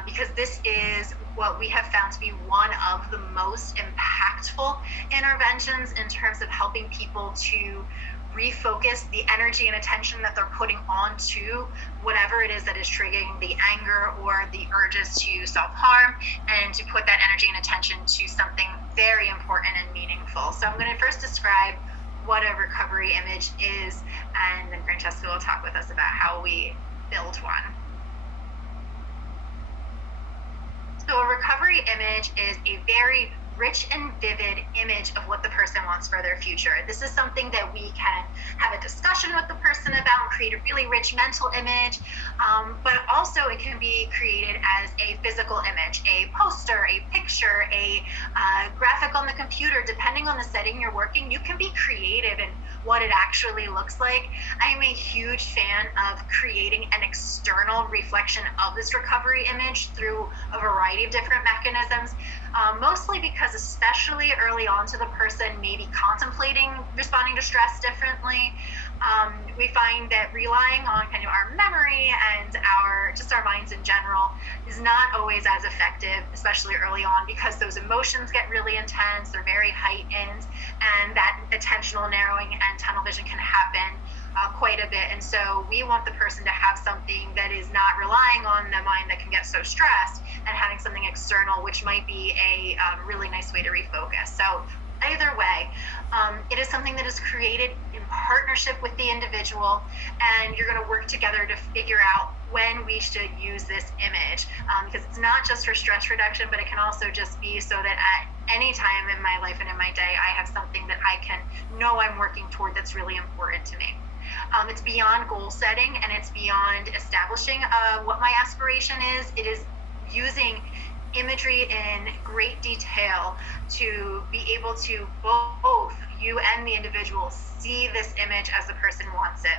because this is what we have found to be one of the most impactful interventions in terms of helping people to refocus the energy and attention that they're putting onto whatever it is that is triggering the anger or the urges to self-harm, and to put that energy and attention to something very important and meaningful. So I'm going to first describe what a recovery image is, and then Francesca will talk with us about how we build one. So a recovery image is a very rich and vivid image of what the person wants for their future. This is something that we can have a discussion with the person about, create a really rich mental image, but also it can be created as a physical image, a poster, a picture, a graphic on the computer. Depending on the setting you're working, you can be creative in what it actually looks like. I'm a huge fan of creating an external reflection of this recovery image through a variety of different mechanisms, mostly because, especially early on to the person maybe contemplating responding to stress differently, we find that relying on kind of our memory and our minds in general is not always as effective, especially early on, because those emotions get really intense, they're very heightened, and that attentional narrowing and tunnel vision can happen quite a bit. And so we want the person to have something that is not relying on the mind that can get so stressed, and having something external, which might be a really nice way to refocus. So either way, it is something that is created in partnership with the individual, and you're going to work together to figure out when we should use this image, because it's not just for stress reduction, but it can also just be so that at any time in my life and in my day, I have something that I can know I'm working toward that's really important to me. It's beyond goal setting, and it's beyond establishing what my aspiration is. It is using imagery in great detail to be able to both you and the individual see this image as the person wants it.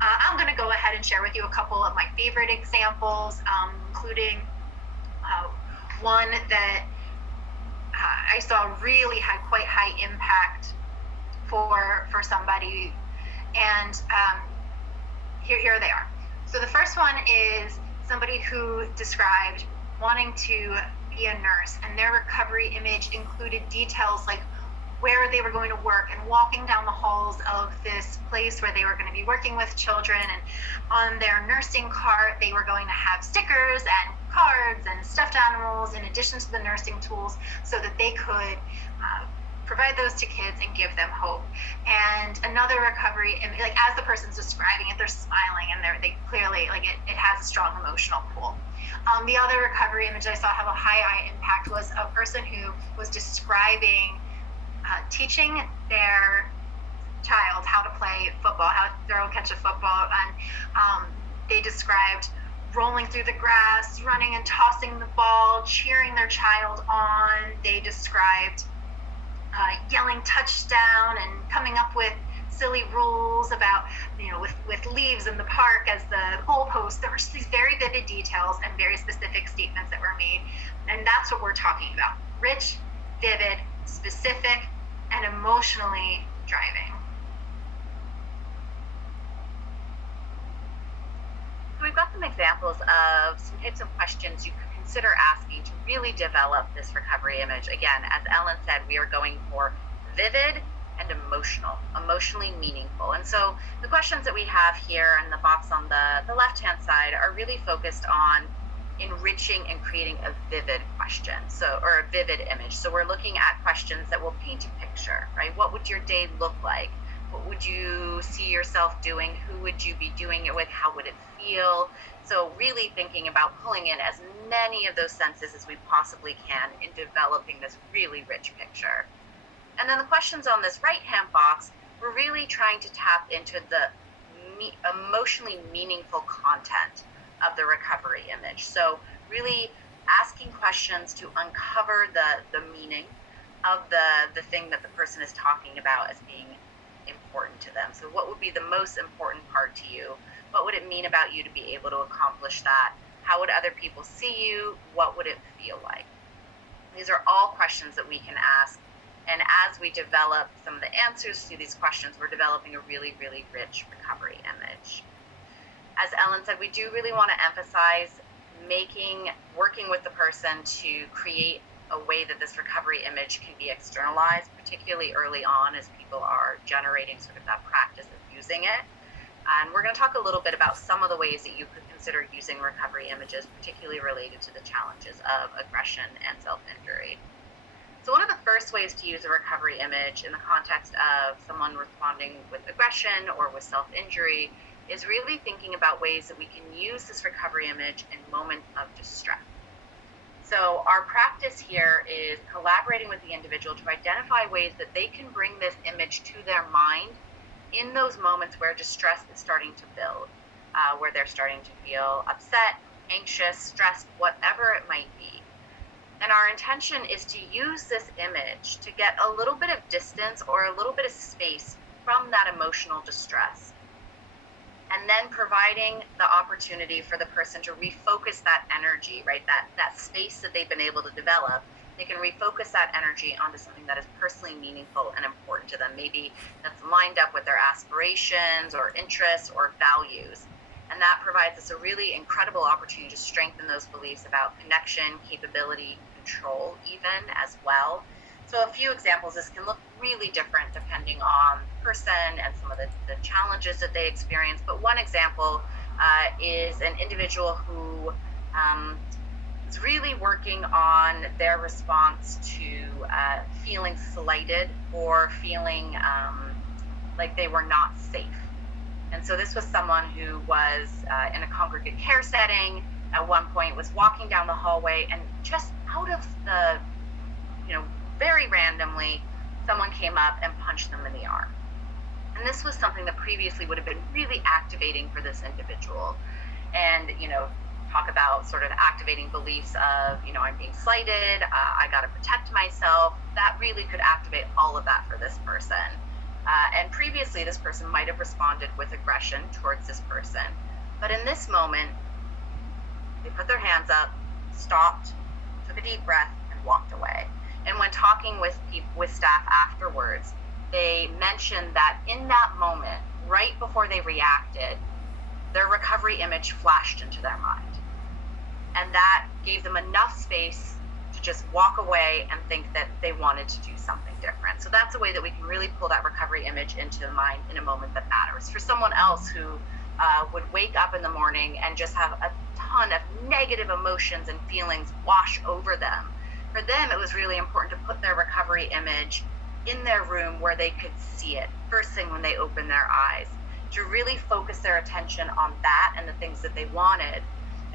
I'm going to go ahead and share with you a couple of my favorite examples, including one that I saw really had quite high impact for somebody, and here they are. So the first one is somebody who described wanting to be a nurse, and their recovery image included details like where they were going to work and walking down the halls of this place where they were going to be working with children, and on their nursing cart they were going to have stickers and cards and stuffed animals in addition to the nursing tools, so that they could provide those to kids and give them hope. And another recovery, like as the person's describing it, they're smiling, and they clearly, like, it has a strong emotional pull. The other recovery image I saw have a high impact was a person who was describing teaching their child how to play football, how to throw and catch a football, and they described rolling through the grass, running and tossing the ball, cheering their child on. They described yelling touchdown and coming up with silly rules about, with leaves in the park as the goalposts. There were just these very vivid details and very specific statements that were made. And that's what we're talking about. Rich, vivid, specific, and emotionally driving. So we've got some examples of some types of questions you could consider asking to really develop this recovery image. Again, as Ellen said, we are going for vivid and emotionally meaningful. And so the questions that we have here in the box on the left-hand side are really focused on enriching and creating a vivid question, or a vivid image. So we're looking at questions that will paint a picture, right? What would your day look like? What would you see yourself doing? Who would you be doing it with? How would it feel? So really thinking about pulling in as many of those senses as we possibly can in developing this really rich picture. And then the questions on this right-hand box, we're really trying to tap into the emotionally meaningful content of the recovery image. So really asking questions to uncover the meaning of the thing that the person is talking about as being important to them. So what would be the most important part to you? What would it mean about you to be able to accomplish that? How would other people see you? What would it feel like? These are all questions that we can ask. And as we develop some of the answers to these questions, we're developing a really, really rich recovery image. As Ellen said, we do really want to emphasize working with the person to create a way that this recovery image can be externalized, particularly early on as people are generating sort of that practice of using it. And we're going to talk a little bit about some of the ways that you could consider using recovery images, particularly related to the challenges of aggression and self-injury. So one of the first ways to use a recovery image in the context of someone responding with aggression or with self-injury is really thinking about ways that we can use this recovery image in moments of distress. So our practice here is collaborating with the individual to identify ways that they can bring this image to their mind in those moments where distress is starting to build, where they're starting to feel upset, anxious, stressed, whatever it might be. And our intention is to use this image to get a little bit of distance or a little bit of space from that emotional distress. And then providing the opportunity for the person to refocus that energy, right? That space that they've been able to develop, they can refocus that energy onto something that is personally meaningful and important to them. Maybe that's lined up with their aspirations or interests or values. And that provides us a really incredible opportunity to strengthen those beliefs about connection, capability, control even as well. So a few examples, this can look really different depending on the person and some of the challenges that they experience. But one example is an individual who is really working on their response to feeling slighted or feeling like they were not safe. And so this was someone who was in a congregate care setting, at one point was walking down the hallway, and just out of the, very randomly, someone came up and punched them in the arm. And this was something that previously would have been really activating for this individual. And, talk about sort of activating beliefs of, I'm being slighted, I got to protect myself. That really could activate all of that for this person. And previously, this person might have responded with aggression towards this person. But in this moment, they put their hands up, stopped, took a deep breath, and walked away. And when talking with staff afterwards, they mentioned that in that moment, right before they reacted, their recovery image flashed into their mind. And that gave them enough space to just walk away and think that they wanted to do something different. So that's a way that we can really pull that recovery image into the mind in a moment that matters. For someone else who would wake up in the morning and just have a ton of negative emotions and feelings wash over them, for them it was really important to put their recovery image in their room where they could see it first thing when they open their eyes, to really focus their attention on that and the things that they wanted,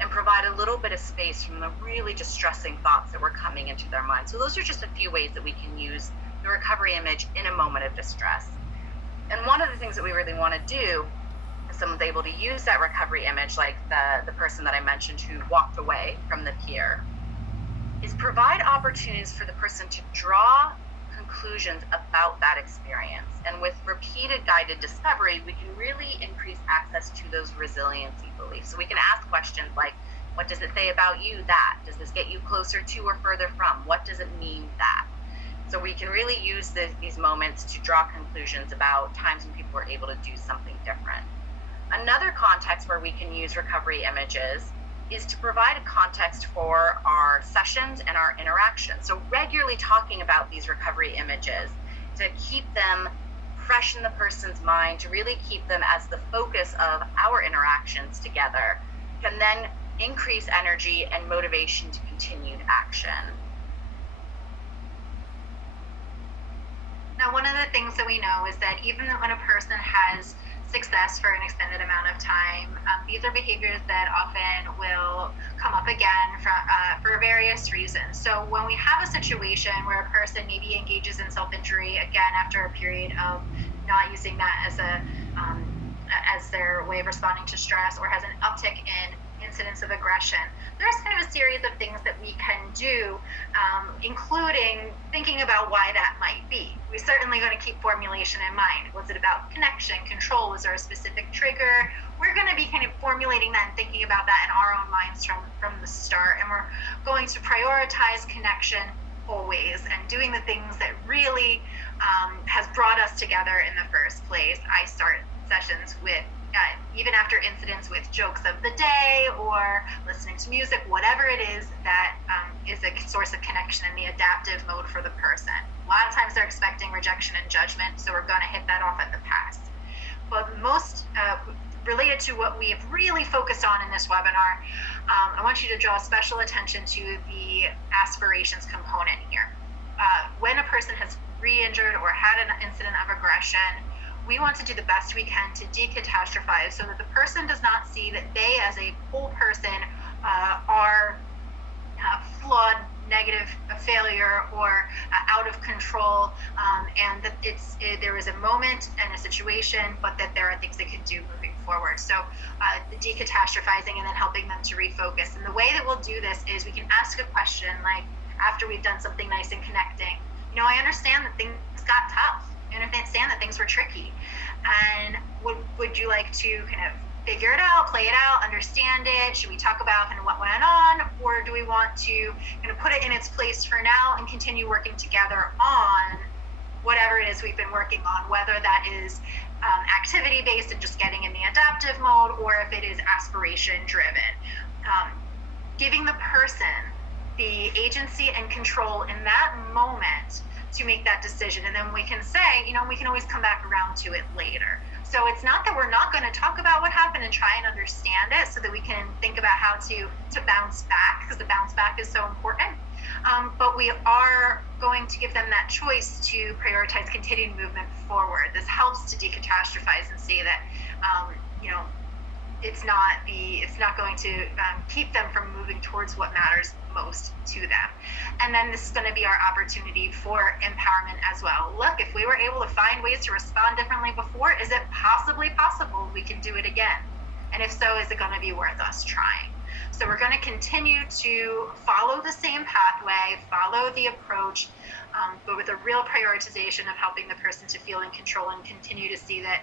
and provide a little bit of space from the really distressing thoughts that were coming into their mind. So those are just a few ways that we can use the recovery image in a moment of distress. And one of the things that we really want to do, if someone's able to use that recovery image, like the person that I mentioned who walked away from the pier, is provide opportunities for the person to draw conclusions about that experience. And with repeated guided discovery, we can really increase access to those resiliency beliefs. So we can ask questions like, what does it say about you that? Does this get you closer to or further from? What does it mean that? So we can really use these moments to draw conclusions about times when people were able to do something different. Another context where we can use recovery images is to provide a context for our sessions and our interactions. So regularly talking about these recovery images to keep them fresh in the person's mind, to really keep them as the focus of our interactions together, can then increase energy and motivation to continued action. Now, one of the things that we know is that even when a person has success for an extended amount of time, these are behaviors that often will come up again for various reasons. So when we have a situation where a person maybe engages in self-injury again after a period of not using that as their way of responding to stress, or has an uptick in incidents of aggression, there's kind of a series of things that we can do, including thinking about why that might be. We're certainly going to keep formulation in mind. Was it about connection, control? Was there a specific trigger? We're going to be kind of formulating that and thinking about that in our own minds from the start. And we're going to prioritize connection always, and doing the things that really has brought us together in the first place. I start sessions with even after incidents with jokes of the day or listening to music, whatever it is that is a source of connection in the adaptive mode for the person. A lot of times they're expecting rejection and judgment, so we're going to hit that off at the pass. But most related to what we have really focused on in this webinar, I want you to draw special attention to the aspirations component here. When a person has re-injured or had an incident of aggression, we want to do the best we can to decatastrophize so that the person does not see that they as a whole person are flawed, negative, a failure, or out of control, and that there is a moment and a situation, but that there are things they can do moving forward. So the decatastrophizing and then helping them to refocus. And the way that we'll do this is we can ask a question like, after we've done something nice and connecting, I understand that things got tough. I understand that things were tricky. And would you like to kind of figure it out, play it out, understand it? Should we talk about kind of what went on? Or do we want to kind of put it in its place for now and continue working together on whatever it is we've been working on, whether that is activity-based and just getting in the adaptive mode, or if it is aspiration-driven. Giving the person the agency and control in that moment to make that decision. And then we can say, we can always come back around to it later. So it's not that we're not going to talk about what happened and try and understand it so that we can think about how to bounce back, because the bounce back is so important. But we are going to give them that choice to prioritize continued movement forward. This helps to decatastrophize and see that, it's not going to keep them from moving towards what matters most to them. And then this is going to be our opportunity for empowerment as well. Look, if we were able to find ways to respond differently before, is it possibly possible we can do it again? And if so, is it going to be worth us trying? So we're going to continue to follow the same pathway, follow the approach, but with a real prioritization of helping the person to feel in control and continue to see that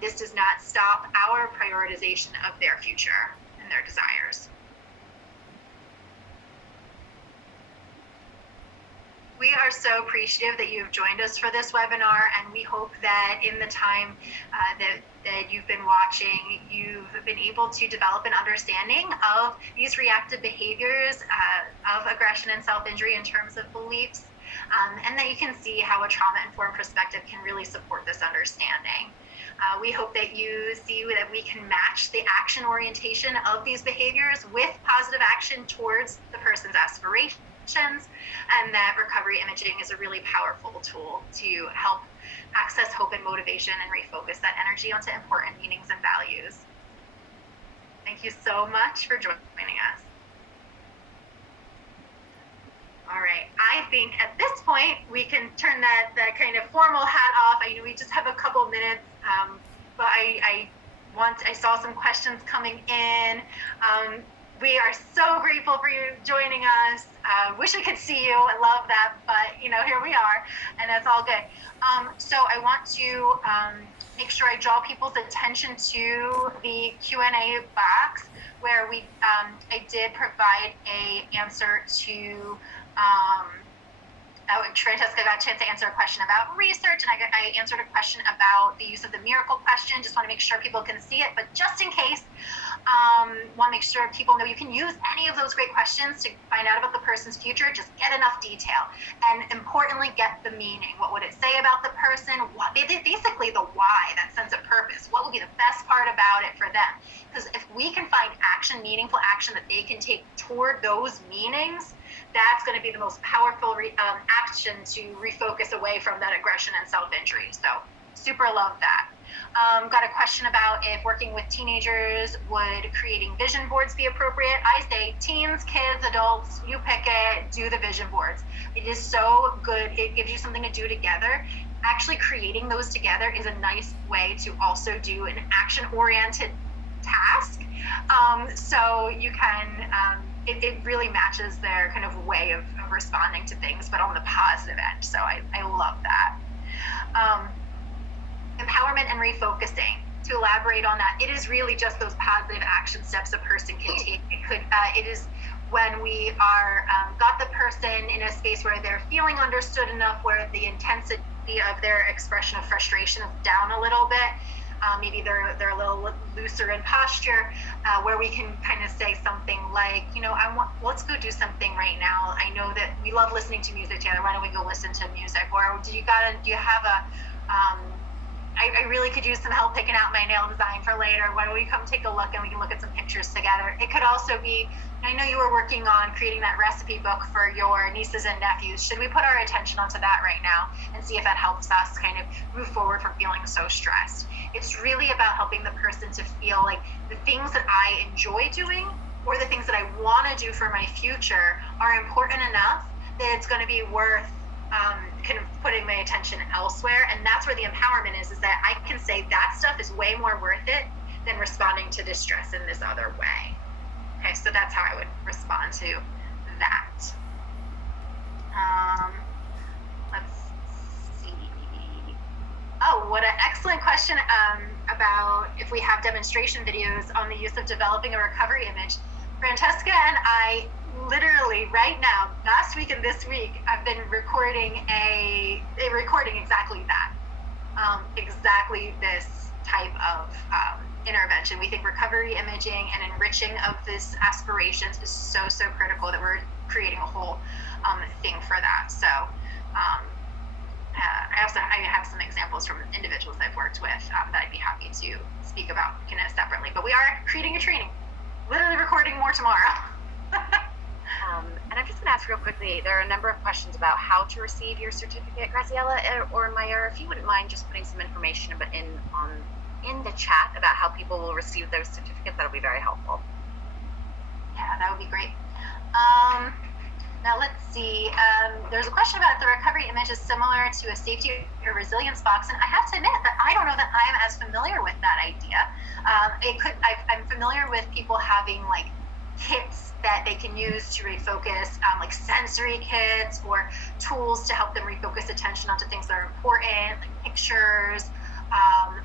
this does not stop our prioritization of their future and their desires. We are so appreciative that you've joined us for this webinar, and we hope that in the time that you've been watching, you've been able to develop an understanding of these reactive behaviors of aggression and self-injury in terms of beliefs, and that you can see how a trauma-informed perspective can really support this understanding. We hope that you see that we can match the action orientation of these behaviors with positive action towards the person's aspirations, and that recovery imaging is a really powerful tool to help access hope and motivation and refocus that energy onto important meanings and values. Thank you so much for joining us. All right, I think at this point we can turn that kind of formal hat off. I know we just have a couple minutes, but I saw some questions coming in. we are so grateful for you joining us. Wish I could see you. I love that, but here we are, and that's all good. So I want to make sure I draw people's attention to the Q&A box where I did provide a answer to. Francesca got a chance to answer a question about research, and I answered a question about the use of the miracle question. Just want to make sure people can see it, but just in case, want to make sure people know you can use any of those great questions to find out about the person's future. Just get enough detail, and importantly, get the meaning. What would it say about the person? What, basically the why, that sense of purpose. What would be the best part about it for them? Because if we can find action, meaningful action that they can take toward those meanings, that's going to be the most powerful action to refocus away from that aggression and self-injury. So super love that. Got a question about if working with teenagers, would creating vision boards be appropriate? I say teens, kids, adults, you pick it, do the vision boards. It is so good. It gives you something to do together. Actually creating those together is a nice way to also do an action-oriented task. So you can, it really matches their kind of way of responding to things, but on the positive end. So I love that. Empowerment and refocusing. To elaborate on that, it is really just those positive action steps a person can take. It is when we are got the person in a space where they're feeling understood enough, where the intensity of their expression of frustration is down a little bit. Maybe they're a little looser in posture, where we can kind of say something like, let's go do something right now. I know that we love listening to music together. Why don't we go listen to music? Or do you have a I really could use some help picking out my nail design for later. Why don't we come take a look and we can look at some pictures together? It could also be, I know you were working on creating that recipe book for your nieces and nephews. Should we put our attention onto that right now and see if that helps us kind of move forward from feeling so stressed? It's really about helping the person to feel like the things that I enjoy doing or the things that I want to do for my future are important enough that it's going to be worth kind of putting my attention elsewhere. And that's where the empowerment is that I can say that stuff is way more worth it than responding to distress in this other way. Okay, so that's how I would respond to that. Let's see. Oh, what an excellent question about if we have demonstration videos on the use of developing a recovery image. Francesca and I literally right now, last week and this week, I've been recording a recording exactly that, exactly this type of intervention. We think recovery imaging and enriching of this aspirations is so critical that we're creating a whole thing for that. So I have some examples from individuals I've worked with that I'd be happy to speak about separately. But we are creating a training, literally recording more tomorrow. And I'm just going to ask real quickly, there are a number of questions about how to receive your certificate, Graciela or Maya. If you wouldn't mind just putting some information in the chat about how people will receive those certificates, that would be very helpful. Yeah, that would be great. Now let's see. There's a question about if the recovery image is similar to a safety or resilience box, and I have to admit that I don't know that I'm as familiar with that idea. I'm familiar with people having like kits that they can use to refocus, like sensory kits or tools to help them refocus attention onto things that are important, like pictures,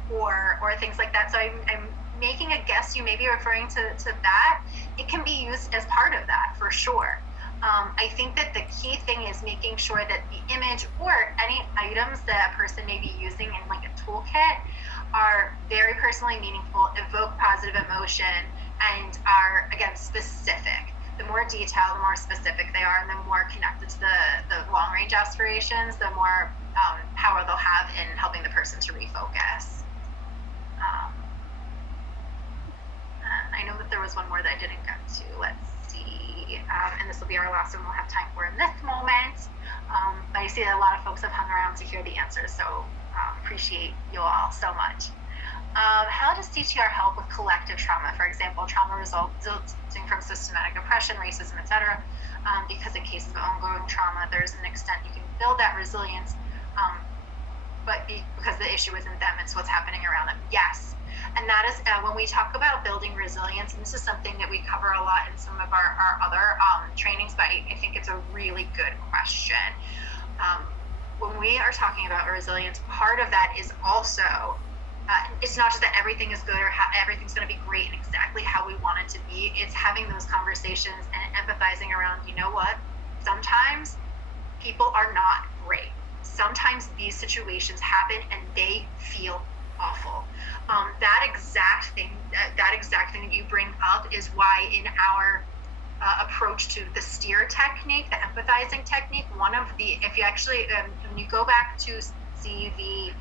or things like that. So I'm making a guess you may be referring to that. It can be used as part of that for sure. I think that the key thing is making sure that the image or any items that a person may be using in like a toolkit are very personally meaningful, evoke positive emotion, and are, again, specific. The more detailed, the more specific they are, and the more connected to the long-range aspirations, the more power they'll have in helping the person to refocus. I know that there was one more that I didn't get to. Let's see. And this will be our last one we'll have time for in this moment. But I see that a lot of folks have hung around to hear the answers, so appreciate you all so much. How does CTR help with collective trauma? For example, trauma resulting from systematic oppression, racism, etc. Because in cases of ongoing trauma, there's an extent you can build that resilience. but because the issue isn't them, it's what's happening around them. Yes. And that is when we talk about building resilience, and this is something that we cover a lot in some of our other trainings, but I think it's a really good question. When we are talking about resilience, part of that is also, it's not just that everything is good or everything's going to be great and exactly how we want it to be. It's having those conversations and empathizing around, you know what, sometimes people are not great. Sometimes these situations happen and they feel awful. That exact thing that you bring up is why in our approach to the steer technique, the empathizing technique, one of the, if you actually, when you go back to see the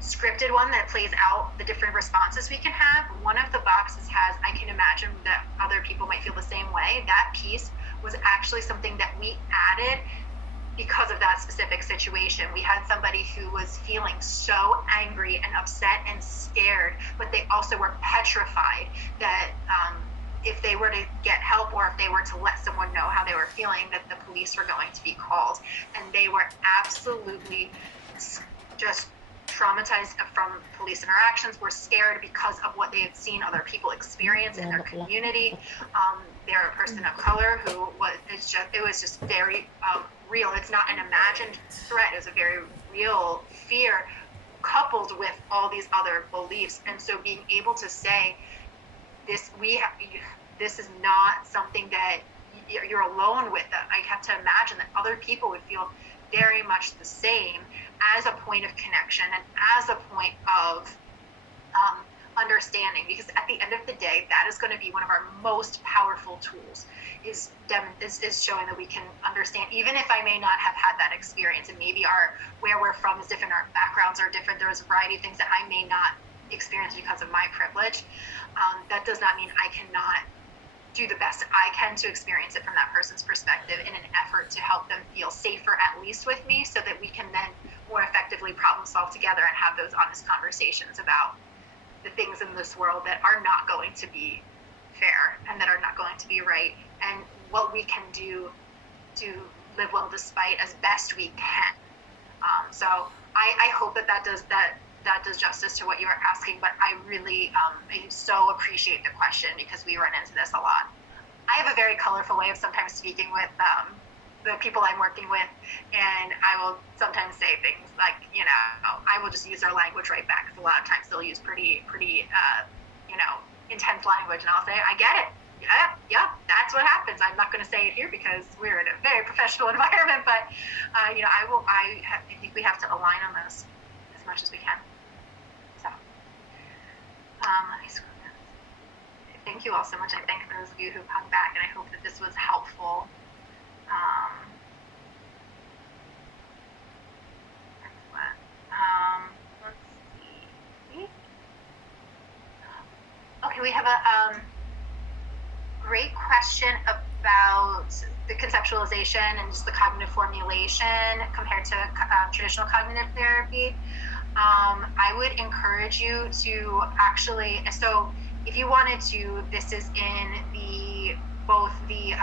scripted one that plays out the different responses we can have, one of the boxes has, I can imagine that other people might feel the same way. That piece was actually something that we added because of that specific situation. We had somebody who was feeling so angry and upset and scared, but they also were petrified that if they were to get help or if they were to let someone know how they were feeling, that the police were going to be called. And they were absolutely just traumatized from police interactions, were scared because of what they had seen other people experience in their community. They're a person of color who was, it was just very real. It's not an imagined threat, it's a very real fear coupled with all these other beliefs. And so being able to say, this is not something that you're alone with. That I have to imagine that other people would feel very much the same, as a point of connection and as a point of understanding, because at the end of the day, that is going to be one of our most powerful tools, is showing that we can understand, even if I may not have had that experience, and maybe where we're from is different, our backgrounds are different, there's a variety of things that I may not experience because of my privilege. That does not mean I cannot do the best I can to experience it from that person's perspective in an effort to help them feel safer, at least with me, so that we can then more effectively problem solve together and have those honest conversations about the things in this world that are not going to be fair and that are not going to be right, and what we can do to live well despite as best we can. So I hope that does justice to what you are asking, but I really I so appreciate the question, because we run into this a lot. I have a very colorful way of sometimes speaking with the people I'm working with, and I will sometimes say things like, I will just use their language right back, because a lot of times they'll use pretty intense language, and I'll say, I get it. Yeah, that's what happens. I'm not going to say it here because we're in a very professional environment, but I think we have to align on this as much as we can. So, thank you all so much. I thank those of you who come back, and I hope that this was helpful. Let's see. Okay, we have a great question about the conceptualization and just the cognitive formulation compared to traditional cognitive therapy. I would encourage you to actually, so if you wanted to, this is in both the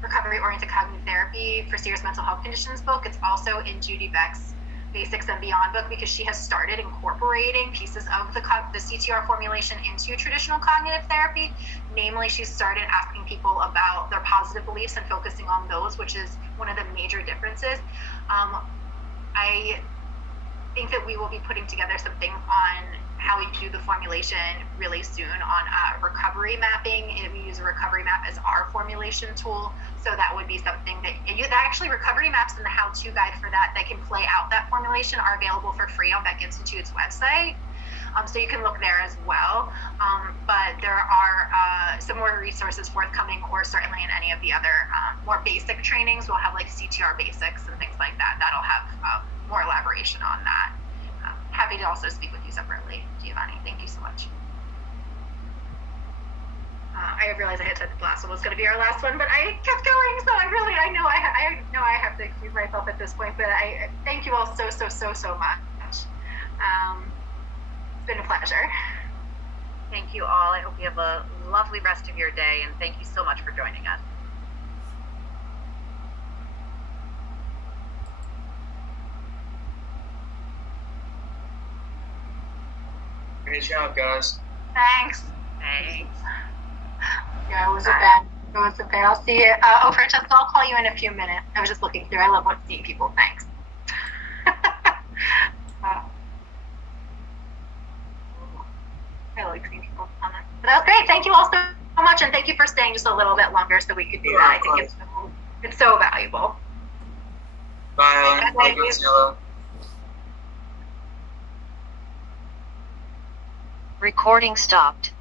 recovery-oriented cognitive therapy for serious mental health conditions book. It's also in Judy Beck's Basics and Beyond book, because she has started incorporating pieces of the CTR formulation into traditional cognitive therapy. Namely, she started asking people about their positive beliefs and focusing on those, which is one of the major differences. I think that we will be putting together some things on how we do the formulation really soon on recovery mapping. And we use a recovery map as our formulation tool. So that would be something that actually recovery maps and the how-to guide for that can play out that formulation are available for free on Beck Institute's website. So you can look there as well. But there are some more resources forthcoming, or certainly in any of the other more basic trainings, we'll have like CTR basics and things like that. That'll have more elaboration on that. Happy to also speak with you separately, Giovanni. Thank you so much. I realized I had said the last one was going to be our last one, but I kept going, so I know I have to excuse myself at this point, but I thank you all so much. It's been a pleasure. Thank you all. I hope you have a lovely rest of your day, and thank you so much for joining us. Great job, guys. Thanks. Thanks. Yeah, it was a bad. It was a bad. I'll see you. Francesca, I'll call you in a few minutes. I was just looking through. I love seeing people. Thanks. I like seeing people comment. But that was great. Thank you all so much, and thank you for staying just a little bit longer so we could do that. I think it's so valuable. Bye, Ellen. Bye, Godzilla. Recording stopped.